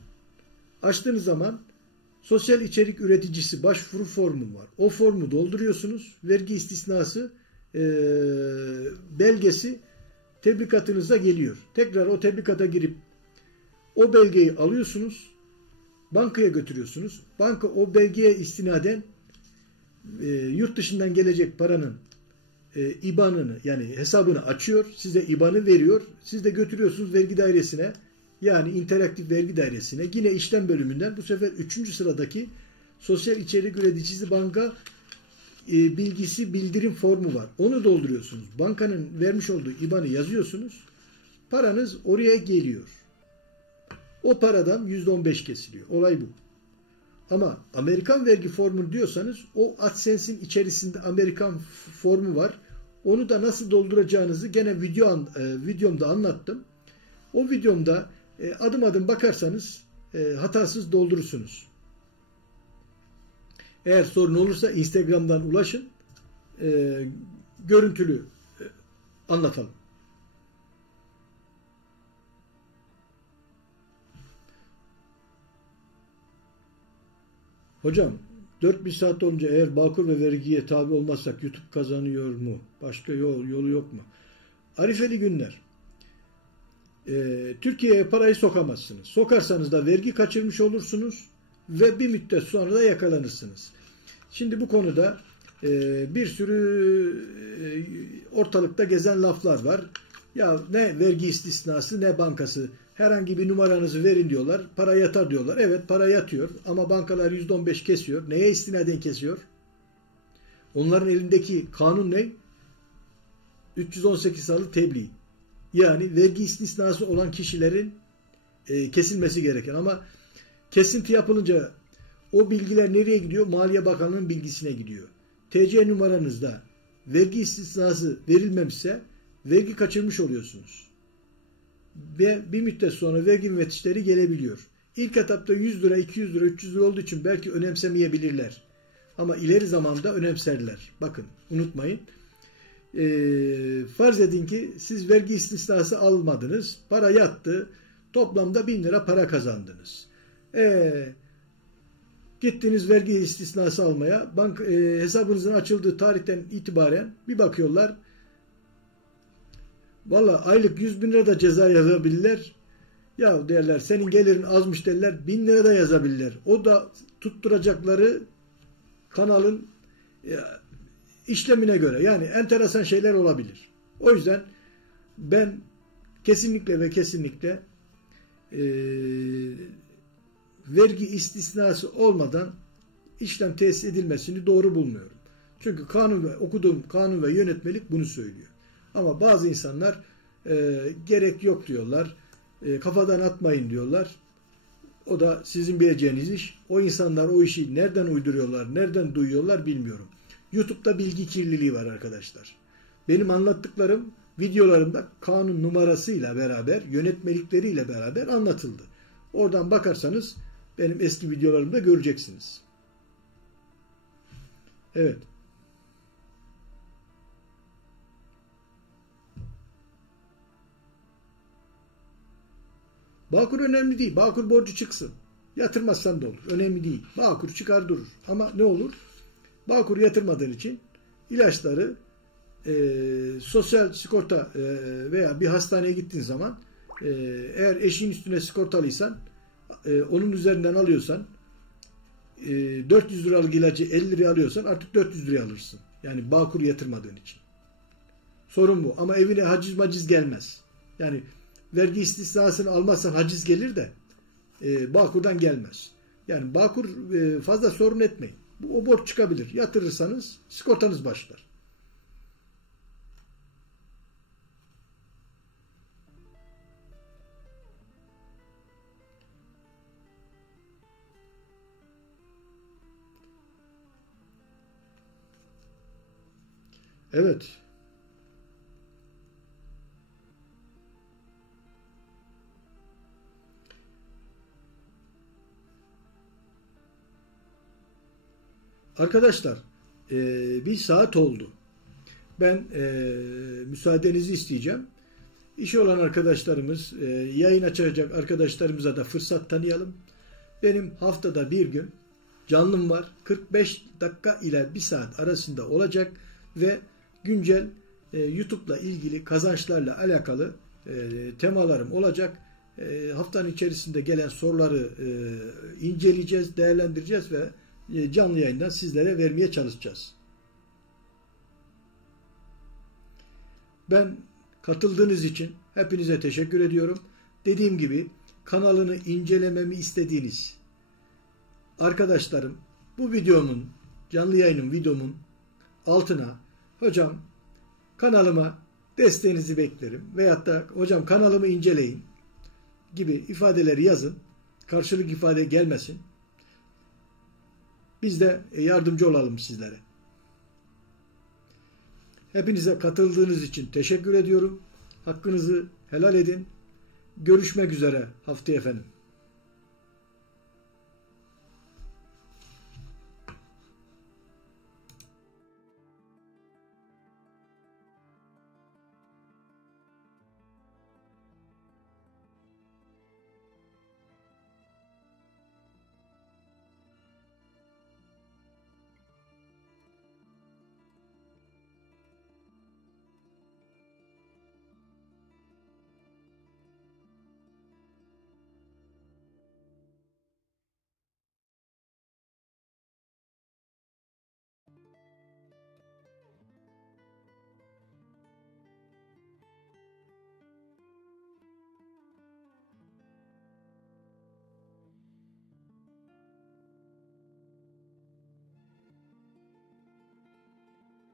açtığınız zaman sosyal içerik üreticisi başvuru formu var. O formu dolduruyorsunuz. Vergi istisnası belgesi tebligatınıza geliyor. Tekrar o teblikata girip o belgeyi alıyorsunuz. Bankaya götürüyorsunuz. Banka o belgeye istinaden yurt dışından gelecek paranın IBAN'ını, yani hesabını açıyor. Size IBAN'ı veriyor. Siz de götürüyorsunuz vergi dairesine. Yani interaktif vergi dairesine. Yine işlem bölümünden bu sefer 3. sıradaki sosyal içerik üreticisi banka bilgisi bildirim formu var. Onu dolduruyorsunuz. Bankanın vermiş olduğu IBAN'ı yazıyorsunuz. Paranız oraya geliyor. O paradan %15 kesiliyor. Olay bu. Ama Amerikan vergi formu diyorsanız o AdSense'in içerisinde Amerikan formu var. Onu da nasıl dolduracağınızı gene videomda anlattım. O videomda adım adım bakarsanız hatasız doldurursunuz. Eğer sorun olursa Instagram'dan ulaşın. Görüntülü anlatalım. Hocam 4-1 saat olunca eğer Bağkur ve vergiye tabi olmazsak YouTube kazanıyor mu? Başka yolu yok mu? Arifeli günler. Türkiye'ye parayı sokamazsınız. Sokarsanız da vergi kaçırmış olursunuz ve bir müddet sonra da yakalanırsınız. Şimdi bu konuda bir sürü ortalıkta gezen laflar var. Ya ne vergi istisnası ne bankası. Herhangi bir numaranızı verin diyorlar. Para yatar diyorlar. Evet, para yatıyor ama bankalar %15 kesiyor. Neye istinaden kesiyor? Onların elindeki kanun ne? 318 sayılı tebliğ. Yani vergi istisnası olan kişilerin kesilmesi gereken, ama kesinti yapılınca o bilgiler nereye gidiyor? Maliye Bakanlığı'nın bilgisine gidiyor. TC numaranızda vergi istisnası verilmemişse vergi kaçırmış oluyorsunuz. Ve bir müddet sonra vergi müfettişleri gelebiliyor. İlk etapta 100 lira, 200 lira, 300 lira olduğu için belki önemsemeyebilirler. Ama ileri zamanda önemserler. Bakın, unutmayın. Farz edin ki siz vergi istisnası almadınız. Para yattı. Toplamda 1000 lira para kazandınız. Gittiniz vergi istisnası almaya. Hesabınızın açıldığı tarihten itibaren bir bakıyorlar. Valla aylık 100.000 lira da ceza yazabilirler. Ya derler, senin gelirin azmış derler. 1000 lira da yazabilirler. O da tutturacakları kanalın işlemine göre. Yani enteresan şeyler olabilir. O yüzden ben kesinlikle ve kesinlikle vergi istisnası olmadan işlem tesis edilmesini doğru bulmuyorum. Çünkü okuduğum kanun ve yönetmelik bunu söylüyor. Ama bazı insanlar gerek yok diyorlar. Kafadan atmayın diyorlar. O da sizin bileceğiniz iş. O insanlar o işi nereden uyduruyorlar, nereden duyuyorlar bilmiyorum. YouTube'da bilgi kirliliği var arkadaşlar. Benim anlattıklarım videolarımda kanun numarasıyla beraber, yönetmelikleriyle beraber anlatıldı. Oradan bakarsanız benim eski videolarımda göreceksiniz. Evet. Bağkur önemli değil. Bağkur borcu çıksın. Yatırmazsan da olur. Önemli değil. Bağkur çıkar durur. Ama ne olur? Bağkur yatırmadığın için ilaçları sosyal sigorta veya bir hastaneye gittiğin zaman eğer eşin üstüne sigortalıysan onun üzerinden alıyorsan 400 liralık ilacı 50 liraya alıyorsan artık 400 liraya alırsın. Yani Bağkur yatırmadığın için. Sorun bu. Ama evine haciz maciz gelmez. Yani vergi istisnasını almazsan haciz gelir de Bağkur'dan gelmez. Yani Bağkur fazla sorun etmeyin. O borç çıkabilir. Yatırırsanız sigortanız başlar. Evet. Arkadaşlar bir saat oldu. Ben müsaadenizi isteyeceğim. İşi olan arkadaşlarımız, yayın açacak arkadaşlarımıza da fırsat tanıyalım. Benim haftada bir gün canlım var. 45 dakika ile 1 saat arasında olacak ve güncel YouTube'la ilgili kazançlarla alakalı temalarım olacak. Haftanın içerisinde gelen soruları inceleyeceğiz, değerlendireceğiz ve canlı yayından sizlere vermeye çalışacağız. Ben katıldığınız için hepinize teşekkür ediyorum. Dediğim gibi kanalını incelememi istediğiniz arkadaşlarım bu videomun, canlı yayının videomun altına hocam kanalıma desteğinizi beklerim veyahut da hocam kanalımı inceleyin gibi ifadeleri yazın. Karşılık ifade gelmesin. Biz de yardımcı olalım sizlere. Hepinize katıldığınız için teşekkür ediyorum. Hakkınızı helal edin. Görüşmek üzere haftaya efendim.